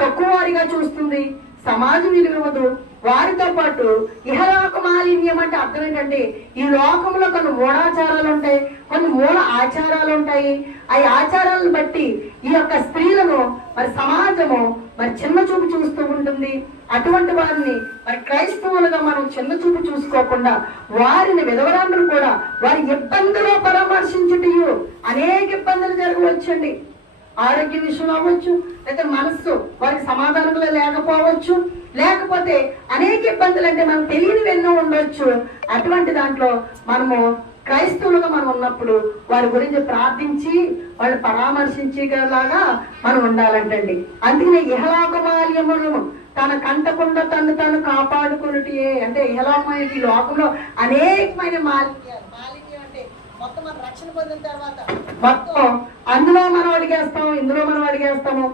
తక్కువ వారిగా చూస్తుంది, సమాజం విలువదు. వారితో పాటు ఇహలోక మాలిన్యం అంటే అర్థం ఏంటంటే ఈ లోకంలో కొన్ని మూఢాచారాలు ఉంటాయి, కొన్ని మూఢ ఆచారాలు ఉంటాయి. ఆ ఆచారాలను బట్టి ఈ యొక్క స్త్రీలను మరి సమాజము మరి చిన్న చూపు చూస్తూ ఉంటుంది. అటువంటి వారిని మరి క్రైస్తవులుగా మనం చిన్న చూపు చూసుకోకుండా వారిని విధవరాండ్రు కూడా వారి ఇబ్బందులో పరామర్శించుటయు. అనేక ఇబ్బందులు జరగవచ్చండి, ఆరోగ్య విషయం అవ్వచ్చు, లేదా మనస్సు వారికి సమాధానంలో లేకపోవచ్చు, లేకపోతే అనేక ఇబ్బందులు అంటే మనకు తెలియనివి ఎన్నో ఉండొచ్చు. అటువంటి దాంట్లో మనము క్రైస్తవులుగా మనం ఉన్నప్పుడు వారి గురించి ప్రార్థించి వాళ్ళు పరామర్శించేలాగా మనం ఉండాలంటండి. అందుకనే ఇహలోకమాల్యమును తన కంటకుండా తను తాను కాపాడుకున్నట్టే. అంటే ఇహలోకమైన ఈ లోకంలో అనేకమైన మాలిన్యం అంటే మొత్తం మనం రక్షణ పొందిన తర్వాత మొత్తం అందులో మనం అడిగేస్తాము, ఇందులో మనం అడిగేస్తాము,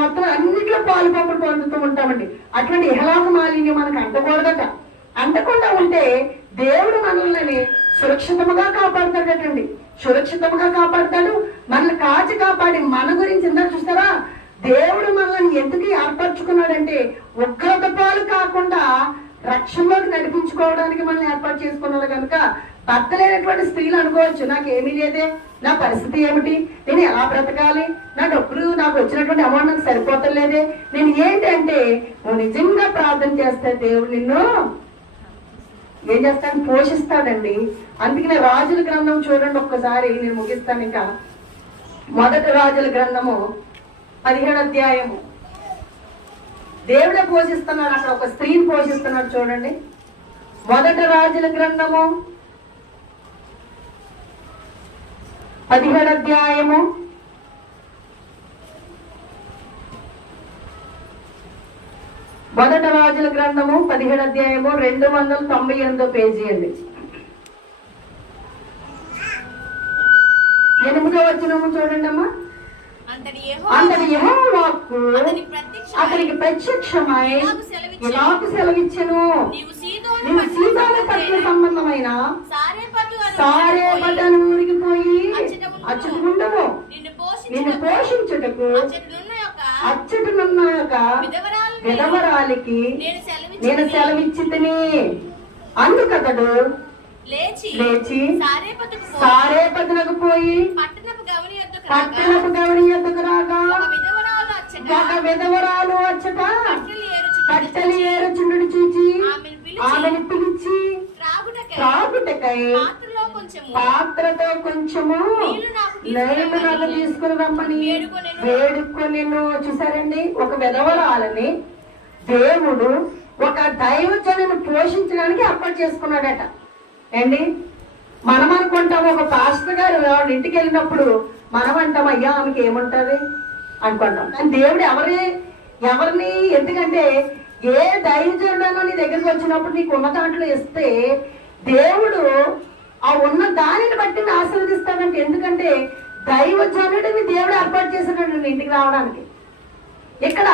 మొత్తం అన్నిట్లో పాలు పంపులు పొందుతూ ఉంటామండి. అటువంటి ఇహలోక మాలిన్యం మనకు అంటకూడదట. అంటకుండా ఉంటే దేవుడు మనల్ని సురక్షితముగా కాపాడుతాడటండి. సురక్షితంగా కాపాడుతాడు, మనల్ని కాచి కాపాడి మన గురించి ఇందాక చూస్తారా, దేవుడు మనల్ని ఎందుకు ఏర్పరచుకున్నాడంటే ఉగ్రత పాలు కాకుండా రక్షణలోకి నడిపించుకోవడానికి మనల్ని ఏర్పాటు చేసుకున్నారు కనుక భర్త లేనటువంటి స్త్రీలు అనుకోవచ్చు, నాకేమీ లేదే, నా పరిస్థితి ఏమిటి, నేను ఎలా బ్రతకాలి, నా డబ్బులు నాకు వచ్చినటువంటి అమౌంట్ నాకు సరిపోతలేదే, నేను ఏంటి అంటే నువ్వు నిజంగా ప్రార్థన చేస్తే దేవుడు నిన్ను ఏం చేస్తాను, పోషిస్తాడండి. అందుకనే రాజుల గ్రంథం చూడండి ఒక్కసారి, నేను ముగిస్తాను. ఇంకా 1 రాజుల గ్రంథము 17వ అధ్యాయము. దేవుడే పోషిస్తున్నాడు, అక్కడ ఒక స్త్రీని పోషిస్తున్నాడు చూడండి. 1 రాజుల గ్రంథము 17వ అధ్యాయము 1 రాజుల గ్రంథము 17వ అధ్యాయము 298వ పేజీ అండి. 8వ వచనము చూడండి అమ్మా. అంతటి యెహోవా వాక్కు అతనికి ప్రత్యక్షమై ఇలాగు సెలవిచ్చెను, నీవు సీదోను పట్టణ సంబంధమైన సారేపతను ఊరికి పోయి అచ్చట ఉండవు, నిన్ను పోషించుటకు అచ్చటనున్న యొక్క విధవరాలికి నేను సెలవిచ్చితిని. అందుకతడు లేచి సారేపతనకు పోయి పట్టణపు గవని యొద్దకు రాగా ఒక విధవరాలు వచ్చట కట్టెలు ఏరుచుండును చూచి ఆమెను పిలిచి త్రాగుటకై పాత్రతో కొంచెము నీళ్లు నాకు తీసుకుని రమ్మని వేడుకొనెను. చూసారండి, ఒక విధవరాలని దేవుడు ఒక దైవజనుని పోషించడానికి ఏర్పాటు చేసుకున్నాడట. ఏండి, మనం అనుకుంటాం ఒక పాస్టర్ గారు వాళ్ళ ఇంటికి వెళ్ళినప్పుడు మనం అంటాం అయ్యా ఆమెకి ఏముంటది అనుకుంటాం. కానీ దేవుడు ఎవరిని ఎందుకంటే ఏ దైవజనుడనో నీ దగ్గరికి వచ్చినప్పుడు నీకు ఉన్న దాంట్లో ఇస్తే దేవుడు ఆ ఉన్న దానిని బట్టి ఆశీర్వదిస్తాడంటే. ఎందుకంటే దైవజనుడిని దేవుడు ఏర్పాటు చేశాడు నీ ఇంటికి రావడానికి. ఇక్కడ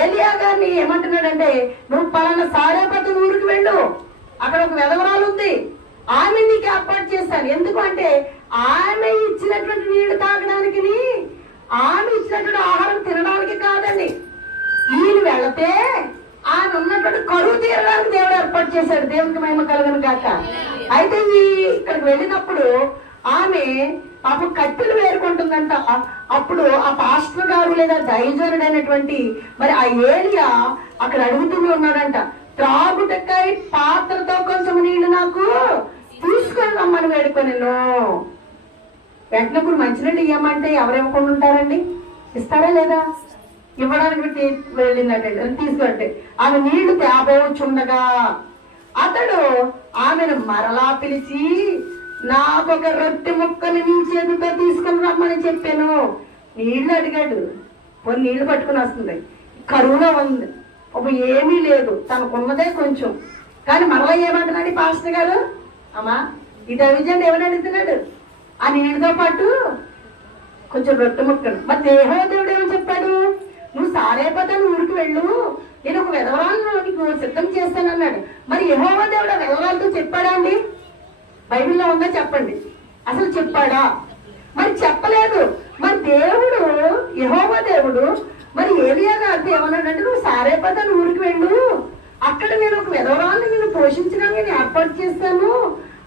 ఏలియా గారిని ఏమంటున్నాడంటే, నువ్వు పలానా సారేపతి ఊరికి వెళ్ళు, అక్కడ ఒక విధవరాలు ఉంది, ఆమె నీకు ఏర్పాటు చేశాను. ఎందుకు అంటే ఆమె ఇచ్చినటువంటి నీళ్లు తాగడానికి, ఆమె ఇచ్చినటువంటి ఆహారం తినడానికి కాదండి. ఈయన వెళితే ఆయన ఉన్నటువంటి కరువు తీరడానికి దేవుడు ఏర్పాటు చేశాడు. దేవునికి మహిమ కలుగును గాక. అయితే ఇక్కడికి వెళ్ళినప్పుడు ఆమె పాప కట్టెలు వేరుకుంటుందంట. అప్పుడు ఆ పాస్టర్ గారు లేదా దైవజనుడైనటువంటి మరి ఆ ఏలియా అక్కడ అడుగుతూనే ఉన్నాడంట, త్రాగుటకై పాత్రతో కొంచెం నీళ్లు నాకు తీసుకొని రమ్మని వేడుకొనిను. వెంటనే ఇప్పుడు మంచినీళ్ళు ఇవ్వమంటే ఎవరు ఇవ్వకుండా ఉంటారండి? ఇస్తారా లేదా? ఇవ్వడానికి వెళ్ళిందటండి, తీసుకుంటే ఆమె నీళ్లు తేబోచుండగా అతడు ఆమెను మరలా పిలిచి, నాకొక రొట్టె ముక్కని నీ చేతితో తీసుకుని రమ్మని చెప్పాను. నీళ్లు అడిగాడు, కొన్ని నీళ్లు పట్టుకుని వస్తుంది, కరువులో ఉంది, ఒక ఏమీ లేదు, తనకున్నదే కొంచెం. కానీ మరలా ఏమంటున్నాడు పాస్టర్ గారు, అమ్మా ఇది అవిజండి ఎవరు అడుగుతున్నాడు, ఆ నీళ్ళతో పాటు కొంచెం రొట్టె ముక్కను. మరి యెహోవా దేవుడు ఏమని చెప్పాడు, నువ్వు సారేపతాను ఊరికి వెళ్ళు, నేను ఒక విధవరాలను నీకు సిద్ధం చేస్తానన్నాడు. మరి యెహోవా దేవుడు ఆ విధవరాలతో చెప్పాడా అండి? బైబిల్లో ఉందా చెప్పండి, అసలు చెప్పాడా? మరి చెప్పలేదు. మరి దేవుడు యెహోవా దేవుడు మరి ఏలియా గారితో ఏమన్నాడంటే, నువ్వు సారేపతాను ఊరికి వెళ్ళు, అక్కడ నేను ఒక విధవరాలను నేను పోషించడానికి నేను ఏర్పాటు చేస్తాను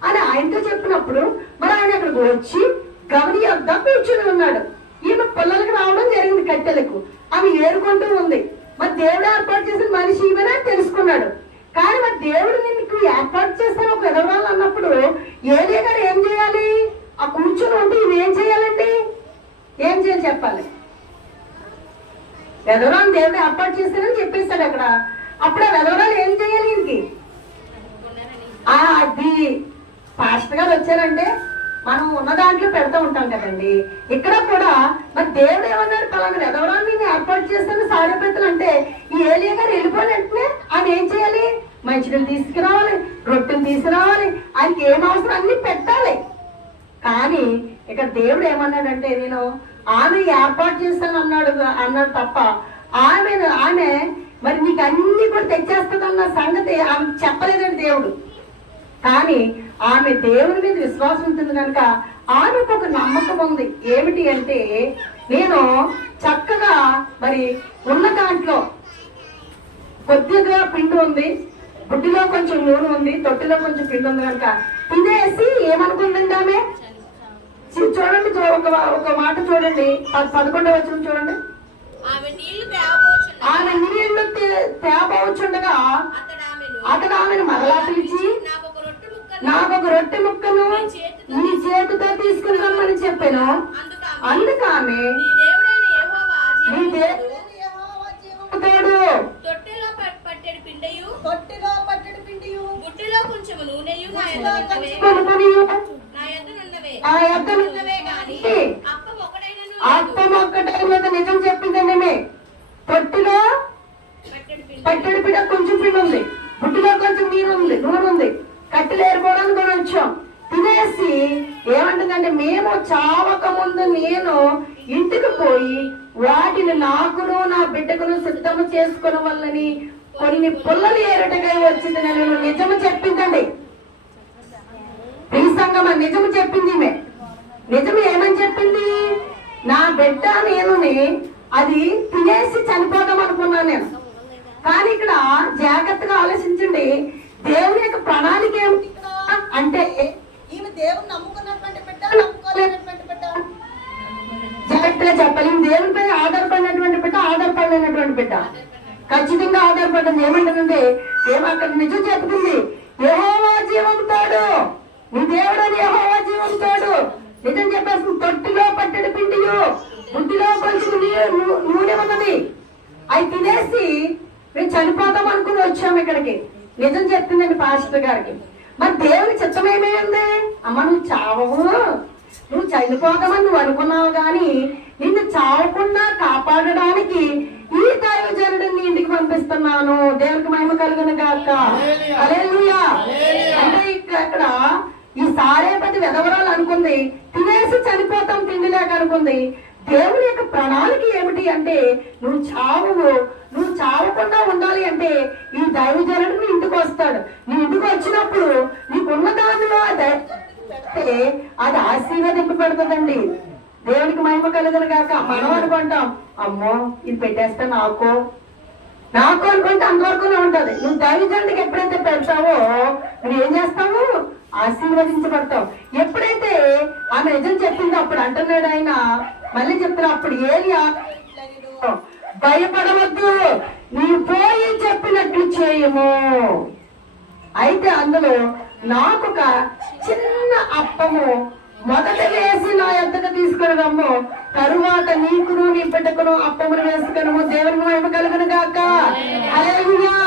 అని ఆయనతో చెప్పినప్పుడు మరి ఆయన అక్కడికి వచ్చి గవని వద్ద కూర్చుని ఉన్నాడు. ఈమె పిల్లలకు రావడం జరిగింది కట్టెలకు, ఆమె ఏరుకుంటూ ఉంది. మరి దేవుడు ఏర్పాటు చేసిన మనిషి ఈమెనే తెలుసుకున్నాడు. కానీ మరి దేవుడు నీకు ఏర్పాటు చేస్తాను ఒక విధవరాలు అన్నప్పుడు ఏలియా గారు ఏం చేయాలి? ఆ కూర్చుని ఉంటే ఇవి ఏం చేయాలండి? ఏం చేయాలి చెప్పాలి? విధవరాలు దేవుడు ఏర్పాటు చేస్తానని చెప్పేస్తాడు అక్కడ. అప్పుడు ఆ విధవరాలు ఏం చేయాలి? ఇంటికి అది పాస్టర్ గారు వచ్చారంటే మనం ఉన్న దాంట్లో పెడతా ఉంటాం కదండి. ఇక్కడ కూడా మరి దేవుడు ఏమన్నారు, పలానా విధవరాలు నేను ఏర్పాటు చేస్తాను సారేపెత్తలు అంటే, ఈ ఏలియా గారు వెళ్ళిపోయిన వెంటనే ఆయన ఏం చేయాలి? మంచినీళ్ళు తీసుకురావాలి, రొట్టెలు తీసుకురావాలి, ఆయనకి ఏం అవసరం అన్ని పెట్టాలి. కానీ ఇక్కడ దేవుడు ఏమన్నాడంటే, నేను ఆమె ఏర్పాటు చేస్తాను అన్నాడు తప్ప ఆమె మరి నీకు అన్ని కూడా తెచ్చేస్తుందన్న సంగతి ఆమె చెప్పలేదండి దేవుడు. కానీ ఆమె దేవుని మీద విశ్వాసం ఉంటుంది కనుక ఆమెకు ఒక నమ్మకం ఉంది. ఏమిటి అంటే, నేను చక్కగా మరి ఉన్న దాంట్లో కొద్దిగా పిండి ఉంది, బుడ్డిలో కొంచెం నూనె ఉంది, తొట్టిలో కొంచెం పిండి ఉంది కనుక తినేసి ఏమనుకుందండి ఆమె? చూడండి ఒక మాట చూడండి, 11వ వచనం చూడండి. ఆమె నీళ్లు తేబోచుండగా అతడు ఆమెను మరలా పిలిచి, నాకు ఒక రొట్టె ముక్కను నీ చేతితో తీసుకుని రమ్మని చెప్పాను. అందుకు ఆమె, నీ దేవుడు తొట్టిలో పట్టెడు పిండియు బుట్టిలో కొంచెం నూనెయు అప్పం ఒక్కటైన నిజం చెప్పిందండి. తొట్టిలో పట్టెడు పిండి కొంచెం పిండి ఉంది, బుట్టిలో కొంచెం నూనె ఉంది, కట్టెలు ఏరుకోవడానికి మనం వచ్చాం. తినేసి ఏమంటుందంటే, మేము చావక ముందు నేను ఇంటికి పోయి వాటిని నాకును నా బిడ్డకును సిద్ధము చేసుకున్న వల్లని కొన్ని పుల్లలు ఏరటగా వచ్చింది. నేను నిజము చెప్పిందండి. ఈ సంగమ నిజము చెప్పింది. నిజము ఏమని చెప్పింది? నా బిడ్డ నేను అది తినేసి చనిపోదాం అనుకున్నాను నేను. కానీ ఇక్కడ జాగ్రత్తగా ఆలోచించండి, దేవుని యొక్క ప్రణాళిక ఏమిటి అంటే, ఈమె దేవుని నమ్ముకున్నటువంటి బిడ్డ, నమ్ముకోలేనటువంటి బిడ్డ. జాగ్రత్తగా చెప్పాలి, దేవునిపై ఆధారపడినటువంటి బిడ్డ, ఆధారపడలేనటువంటి బిడ్డ. ఖచ్చితంగా ఆధారపడింది. ఏమంటుందంటే, అక్కడ నిజం చెప్తుంది, యెహోవా జీవంతోడు, నీ దేవుడని యెహోవా జీవంతోడు. నిజం చెప్పేస్తుంది. తొట్టిలో పట్టెడు పిండియు బుట్టిలో కొంచెం నూనె ఉన్నది, అవి తినేసి మేము చనిపోతాం అనుకుని వచ్చాము ఇక్కడికి. నిజం చెప్తుందండి పాస్టర్ గారికి. మరి దేవుని చిత్తం ఏమైంది? అమ్మ నువ్వు చావవు, నువ్వు చనిపోతామని నువ్వు అనుకున్నావు, కానీ నిన్ను చావకుండా కాపాడడానికి ఈ దైవజనుడిని ఇంటికి పంపిస్తున్నాను. దేవునికి మహిమ కలుగును గాక. హల్లెలూయా. అంటే ఇక్కడ ఈ సారేపతి వెధవరాలు అనుకుంది తినేసి చనిపోతాం తిండి లేక అనుకుంది. దేవుని యొక్క ప్రణాళిక ఏమిటి అంటే నువ్వు చావవు, నువ్వు చావకుండా ఉండాలి అంటే ఈ దైవజనుడు నీ ఇంటికి వస్తాడు. నీ ఇంటికి వచ్చినప్పుడు నీకున్న దానిలో అది ఆశీర్వదింపబడుతుందండి. దేవునికి మహిమ కలుగును గాక. మనం అనుకుంటాం అమ్మో ఇది పెట్టేస్తే నాకు అనుకుంటే అంతవరకునే ఉంటది. నువ్వు దైవజనుడికి ఎప్పుడైతే పెడతావో నువ్వేం చేస్తావు? ఆశీర్వదించబడతావు. ఎప్పుడైతే ఆమె నిజం చెప్పిందో అప్పుడు అంటున్నాడు ఆయన, మళ్ళీ చెప్తున్నా, అప్పుడు ఏలియా భయపడవద్దు, నీవు పోయి చెప్పినట్లు చేయము. అయితే అందులో నాకు ఒక చిన్న అప్పము మొదట వేసి నా ఎంతగా తీసుకుని రమ్ము, తరువాత నీకును నీ బిడ్డకును అప్పమును వేసుకును. దేవునికి మహిమ కలుగును గాక. హల్లెలూయా,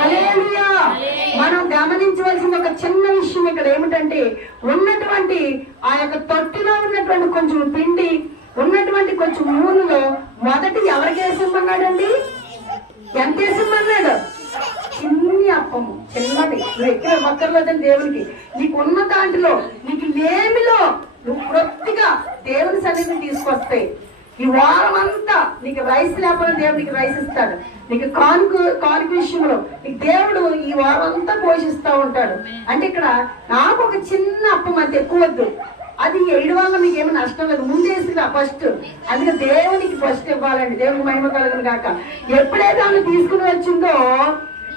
హల్లెలూయా. మనం గమనించవలసిన ఒక చిన్న విషయం ఇక్కడ ఏమిటంటే ఉన్నటువంటి ఆ యొక్క తొట్టిలో ఉన్నటువంటి కొంచెం పిండి, ఉన్నటువంటి కొంచెం నూనెలో మొదటి ఎవరికి వేసిమ్మన్నాడండి? ఎంత వేసిమ్మన్నాడు? చిన్ని అప్పము, చిన్నది. నువ్వు ఎక్కడ ఒక్కర్లేదని దేవునికి నీకున్న దాంట్లో నీకు లేమిలో నువ్వు కొద్దిగా దేవుని సన్నిధిని తీసుకొస్తాయి. ఈ వారం అంతా నీకు రైస్ లేకపోతే దేవుడికి రైస్ ఇస్తాడు. నీకు కానుక విషయంలో నీకు దేవుడు ఈ వారం అంతా పోషిస్తూ ఉంటాడు. అంటే ఇక్కడ నాకు ఒక చిన్న అప్పం అంత ఎక్కువ వద్దు, అది వేయడం వల్ల మీకు ఏమి నష్టం లేదు, ముందేసిగా ఫస్ట్. అందుకే దేవునికి ఫస్ట్ ఇవ్వాలండి. దేవునికి మహిమ కలుగును గాక. ఎప్పుడైతే ఆమె తీసుకుని వచ్చిందో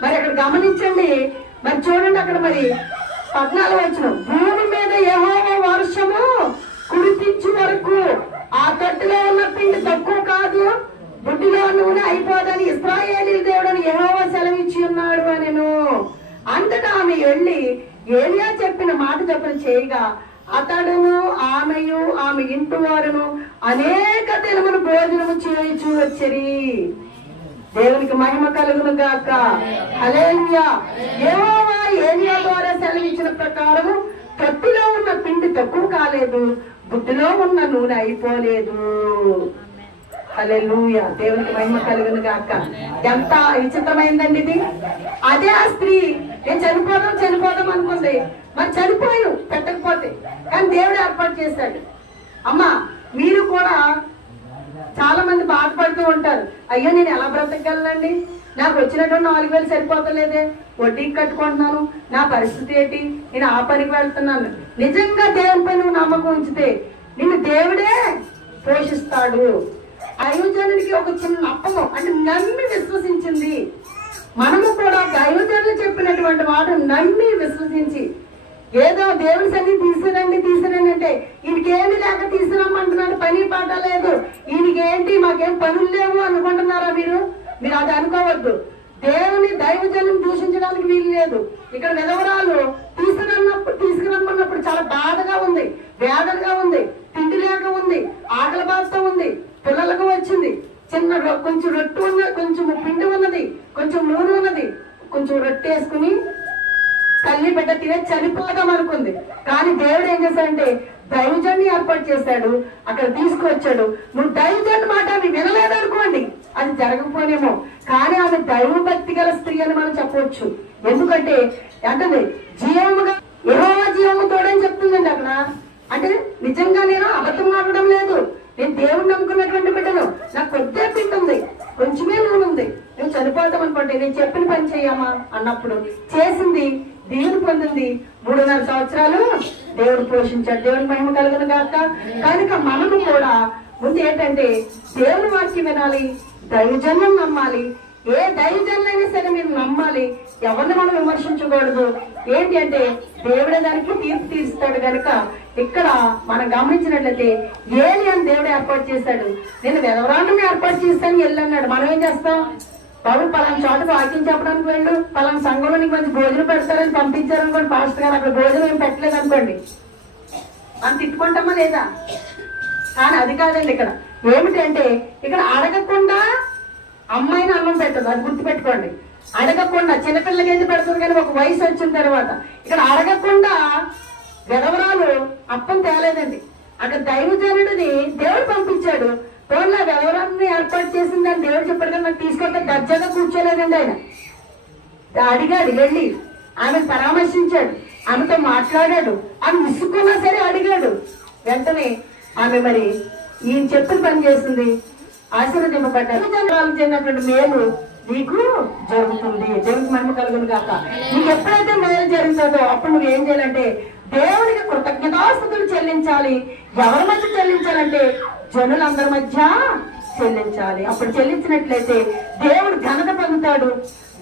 మరి అక్కడ గమనించండి, మరి చూడండి అక్కడ మరి 14 వచనం, భూమి మీద యెహోవా వర్షము కురిపించు వరకు ఆ తొట్టిలో ఉన్న పిండి తక్కువ కాదు, బుడ్డిలో నూనె అయిపోదని ఇశ్రాయేలీయుల దేవుడని యెహోవా సెలవిచ్చి ఉన్నాడు అనెను. అంతటా ఆమె వెళ్ళి ఏలియా చెప్పిన మాట చొప్పున చేయగా అతడును ఆమెయు ఆమె ఇంటి వారును అనేక దినములు భోజనము చేయించు వచ్చిరి. దేవునికి మహిమ కలుగును గాక. హల్లెలూయా. యెహోవా ఏలియా ద్వారా సెలవిచ్చిన ప్రకారము తొట్టిలో ఉన్న పిండి తక్కువ కాలేదు, బుద్ధిలో ఉన్న నూనె అయిపోలేదు. హల్లెలూయా. దేవునికి మహిమ కలుగును గాక. ఎంత విచిత్రమైందండి ఇది. అదే ఆ స్త్రీ నేను చనిపోదాం అనుకుంది, మరి చనిపోయాను పెట్టకపోతే, కానీ దేవుడు ఏర్పాటు చేశాడు. అమ్మా మీరు కూడా చాలా మంది బాధపడుతూ ఉంటారు, అయ్యో నేను ఎలా బ్రతకగలనండి, నాకు వచ్చినటువంటి 4,000 సరిపోతలేదే, వడ్డీకి కట్టుకుంటున్నాను, నా పరిస్థితి ఏంటి, నేను ఆ పనికి వెళ్తున్నాను. నిజంగా దేవునిపై నువ్వు నమ్మకం ఉంచితే నిన్ను దేవుడే పోషిస్తాడు. దైవజనుడికి ఒక చిన్న అప్పము అంటే నమ్మి విశ్వసించింది. మనము కూడా దైవజనులు చెప్పినటువంటి వాడు నమ్మి విశ్వసించి ఏదో దేవుని సన్ని తీసిరండి అంటే ఈయనకేమి లేక తీసుకురమ్మంటున్నాడు, పని పాట లేదు, ఈయనకేంటి మాకేం పనులు లేవు అనుకుంటున్నారా మీరు అది అనుకోవద్దు. దేవుని దైవజనం దూషించడానికి వీలు లేదు. ఇక్కడ విధవరాలు తీసుకురమ్మన్నప్పుడు చాలా బాధగా ఉంది, వేదనగా ఉంది, తిండి లేక ఉంది, ఆకలి బాధతో ఉంది, పిల్లలకు వచ్చింది, చిన్న కొంచెం రొట్టె ఉన్నది, కొంచెం పిండి ఉన్నది, కొంచెం నూనె ఉన్నది, కొంచెం రొట్టె వేసుకుని తల్లి బిడ్డ తినే చనిపోదాం అనుకుంది. కానీ దేవుడు ఏం చేశాడంటే దైవజన్ని ఏర్పాటు చేశాడు, అక్కడ తీసుకువచ్చాడు. నువ్వు దైవజన్ మాట అవి వినలేదనుకోండి, అది జరగకపోనేమో, కానీ ఆమె దైవభక్తి గల స్త్రీ అని మనం చెప్పవచ్చు. ఎందుకంటే అంటే జీవముగా యెహోవా జీవము తోడని చెప్తుందండి అక్కడ. అంటే నిజంగా నేను అబద్ధం మాట్లాడడం లేదు, నేను దేవుడిని నమ్ముకున్నటువంటి బిడ్డను, నాకు కొద్దే పిండి ఉంది, కొంచెమే నూనె ఉంది, నువ్వు చనిపోతాం అనుకోండి, నేను చెప్పిన పని చెయ్యమ్మా అన్నప్పుడు చేసింది, దేవుడు పొందింది. 3.5 సంవత్సరాలు దేవుడు పోషించాడు. దేవుని మహిమ కలుగును గాక. కనుక మనము కూడా ముందు ఏంటంటే దేవుని వాక్యం వినాలి, దైవజన్యం నమ్మాలి. ఏ దైవజన్యైనా సరే మీరు నమ్మాలి, ఎవరిని మనం విమర్శించకూడదు. ఏంటి అంటే దేవుడే దానికి తీర్పు తీరుస్తాడు. కనుక ఇక్కడ మనం గమనించినట్లయితే ఏలియాని దేవుడు ఏర్పాటు చేశాడు. నేను వెధవరాండ్ని ఏర్పాటు చేస్తాను వెళ్ళన్నాడు. మనం ఏం చేస్తాం? బాబు పలానా చోటకు వాక్యం చెప్పడానికి వెళ్ళు, పలానా సంఘంలో నీకు మంచి భోజనం పెడతారని పంపించారనుకోండి, పాస్టర్ గారు అక్కడ భోజనం ఏం పెట్టలేదు అనుకోండి, మనం తిట్టుకుంటామా లేదా? కానీ అది కాదండి. ఇక్కడ ఏమిటంటే ఇక్కడ అడగకుండా అమ్మాయిని అన్నం పెట్టదు, అది గుర్తుపెట్టుకోండి. అడగకుండా చిన్నపిల్లలకి ఏది పెడుతుంది, కానీ ఒక వయసు వచ్చిన తర్వాత ఇక్కడ అడగకుండా విధవరాలు అప్పం తేలేదండి. అక్కడ దైవజనుడిని దేవుడు పంపించాడు. తోళ్ళ వ్యవహారాన్ని ఏర్పాటు చేసిందని దేవుడు చెప్పాడు కానీ నాకు తీసుకొస్తే దర్జాగా కూర్చోలేదండి. ఆయన అడిగాడు, వెళ్ళి ఆమెను పరామర్శించాడు, ఆమెతో మాట్లాడాడు. ఆమె విసుక్కున్నా సరే అడిగాడు. వెంటనే ఆమె మరి ఈయన చెప్పిన పని చేసింది, ఆశీర్వదింపబడ్డారు. జనాలకు చెందినటువంటి మేలు నీకు జరుగుతుంది. దేవునికి మహిమ కలుగును గాక. నీకు ఎప్పుడైతే మేలు జరుగుతుందో అప్పుడు నువ్వు ఏం చేయాలంటే దేవునికి కృతజ్ఞతాస్తుతులు చెల్లించాలి. ఎవరి మధ్య చెల్లించాలంటే జనులందరి మధ్య చెల్లించాలి. అప్పుడు చెల్లించినట్లయితే దేవుడు ఘనత పొందుతాడు.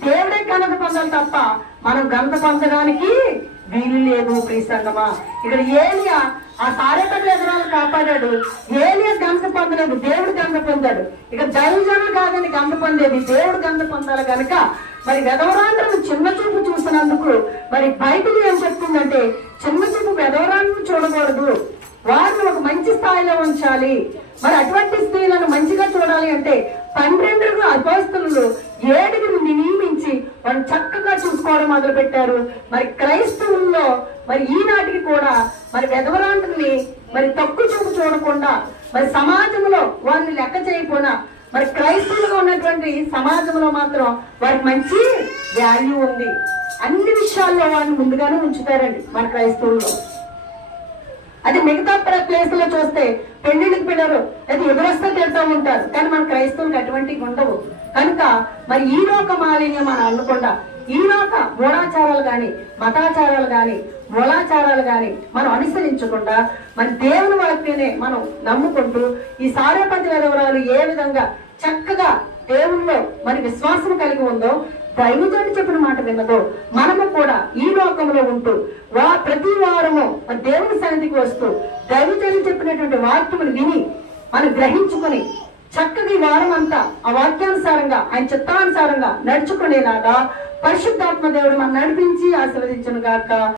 దేవుడే ఘనత పొందాలి తప్ప మనం ఘనత పొందడానికి వీలు లేదు. ప్రియ సంగమా, ఇక్కడ ఏలియా ఆ సారెపల్లి ఎదురాలు కాపాడాడు. ఏలియా ఘనత పొందలేదు, దేవుడు ఘనత పొందాడు. ఇక దైవజనులు కాదని ఘనత పొందేది, దేవుడు ఘనత పొందాలి కనుక మరి వెధవరాండ్రను చిన్న చూపు చూసినందుకు మరి బైబిల్ ఏం చెప్తుందంటే చిన్న చూపు వెధవరాండ్రను చూడకూడదు, వారిని ఒక మంచి స్థాయిలో ఉంచాలి. మరి అటువంటి స్త్రీలను మంచిగా చూడాలి అంటే 12 అపోస్తలులు 7 నియమించి వారు చక్కగా చూసుకోవడం మొదలు పెట్టారు. మరి క్రైస్తవుల్లో మరి ఈనాటికి కూడా మరి వెధవరాండ్రని మరి తక్కువ చూపు చూడకుండా మరి సమాజంలో వారిని లెక్క చేయకుండా మరి క్రైస్తవులుగా ఉన్నటువంటి సమాజంలో మాత్రం వారికి మంచి వాల్యూ ఉంది. అన్ని విషయాల్లో వారిని ముందుగానే ఉంచుతారండి మన క్రైస్తవుల్లో. అది మిగతా ప్లేస్ లో చూస్తే పెళ్లిళ్ళకి పిల్లలు అది ఎదురొస్తే తిడతా ఉంటారు, కానీ మన క్రైస్తవులకు అటువంటివి ఉండవు. కనుక మరి ఈ లోక మాలిన్యం మనం అనకుండా ఈ లోక మూఢాచారాలు కానీ మతాచారాలు కానీ మూలాచారాలు కానీ మనం అనుసరించకుండా మన దేవుని వాక్యనే మనం నమ్ముకుంటూ ఈ సారేపతి విధవరాలు ఏ విధంగా చక్కగా దేవుల్లో మరి విశ్వాసం కలిగి ఉందో, దైవజనుడు చెప్పిన మాట విన్నదో మనము కూడా ఈ లోకంలో ఉంటూ ప్రతి వారము దేవుని సన్నిధికి వస్తూ దైవజనుడు చెప్పినటువంటి వాక్యములు విని మనం గ్రహించుకుని చక్కగా ఈ వారం అంతా ఆ వాక్యానుసారంగా ఆయన చిత్తానుసారంగా నడుచుకునేలాగా పరిశుద్ధాత్మ దేవుడు మనం నడిపించి ఆశీర్వదించును గాక.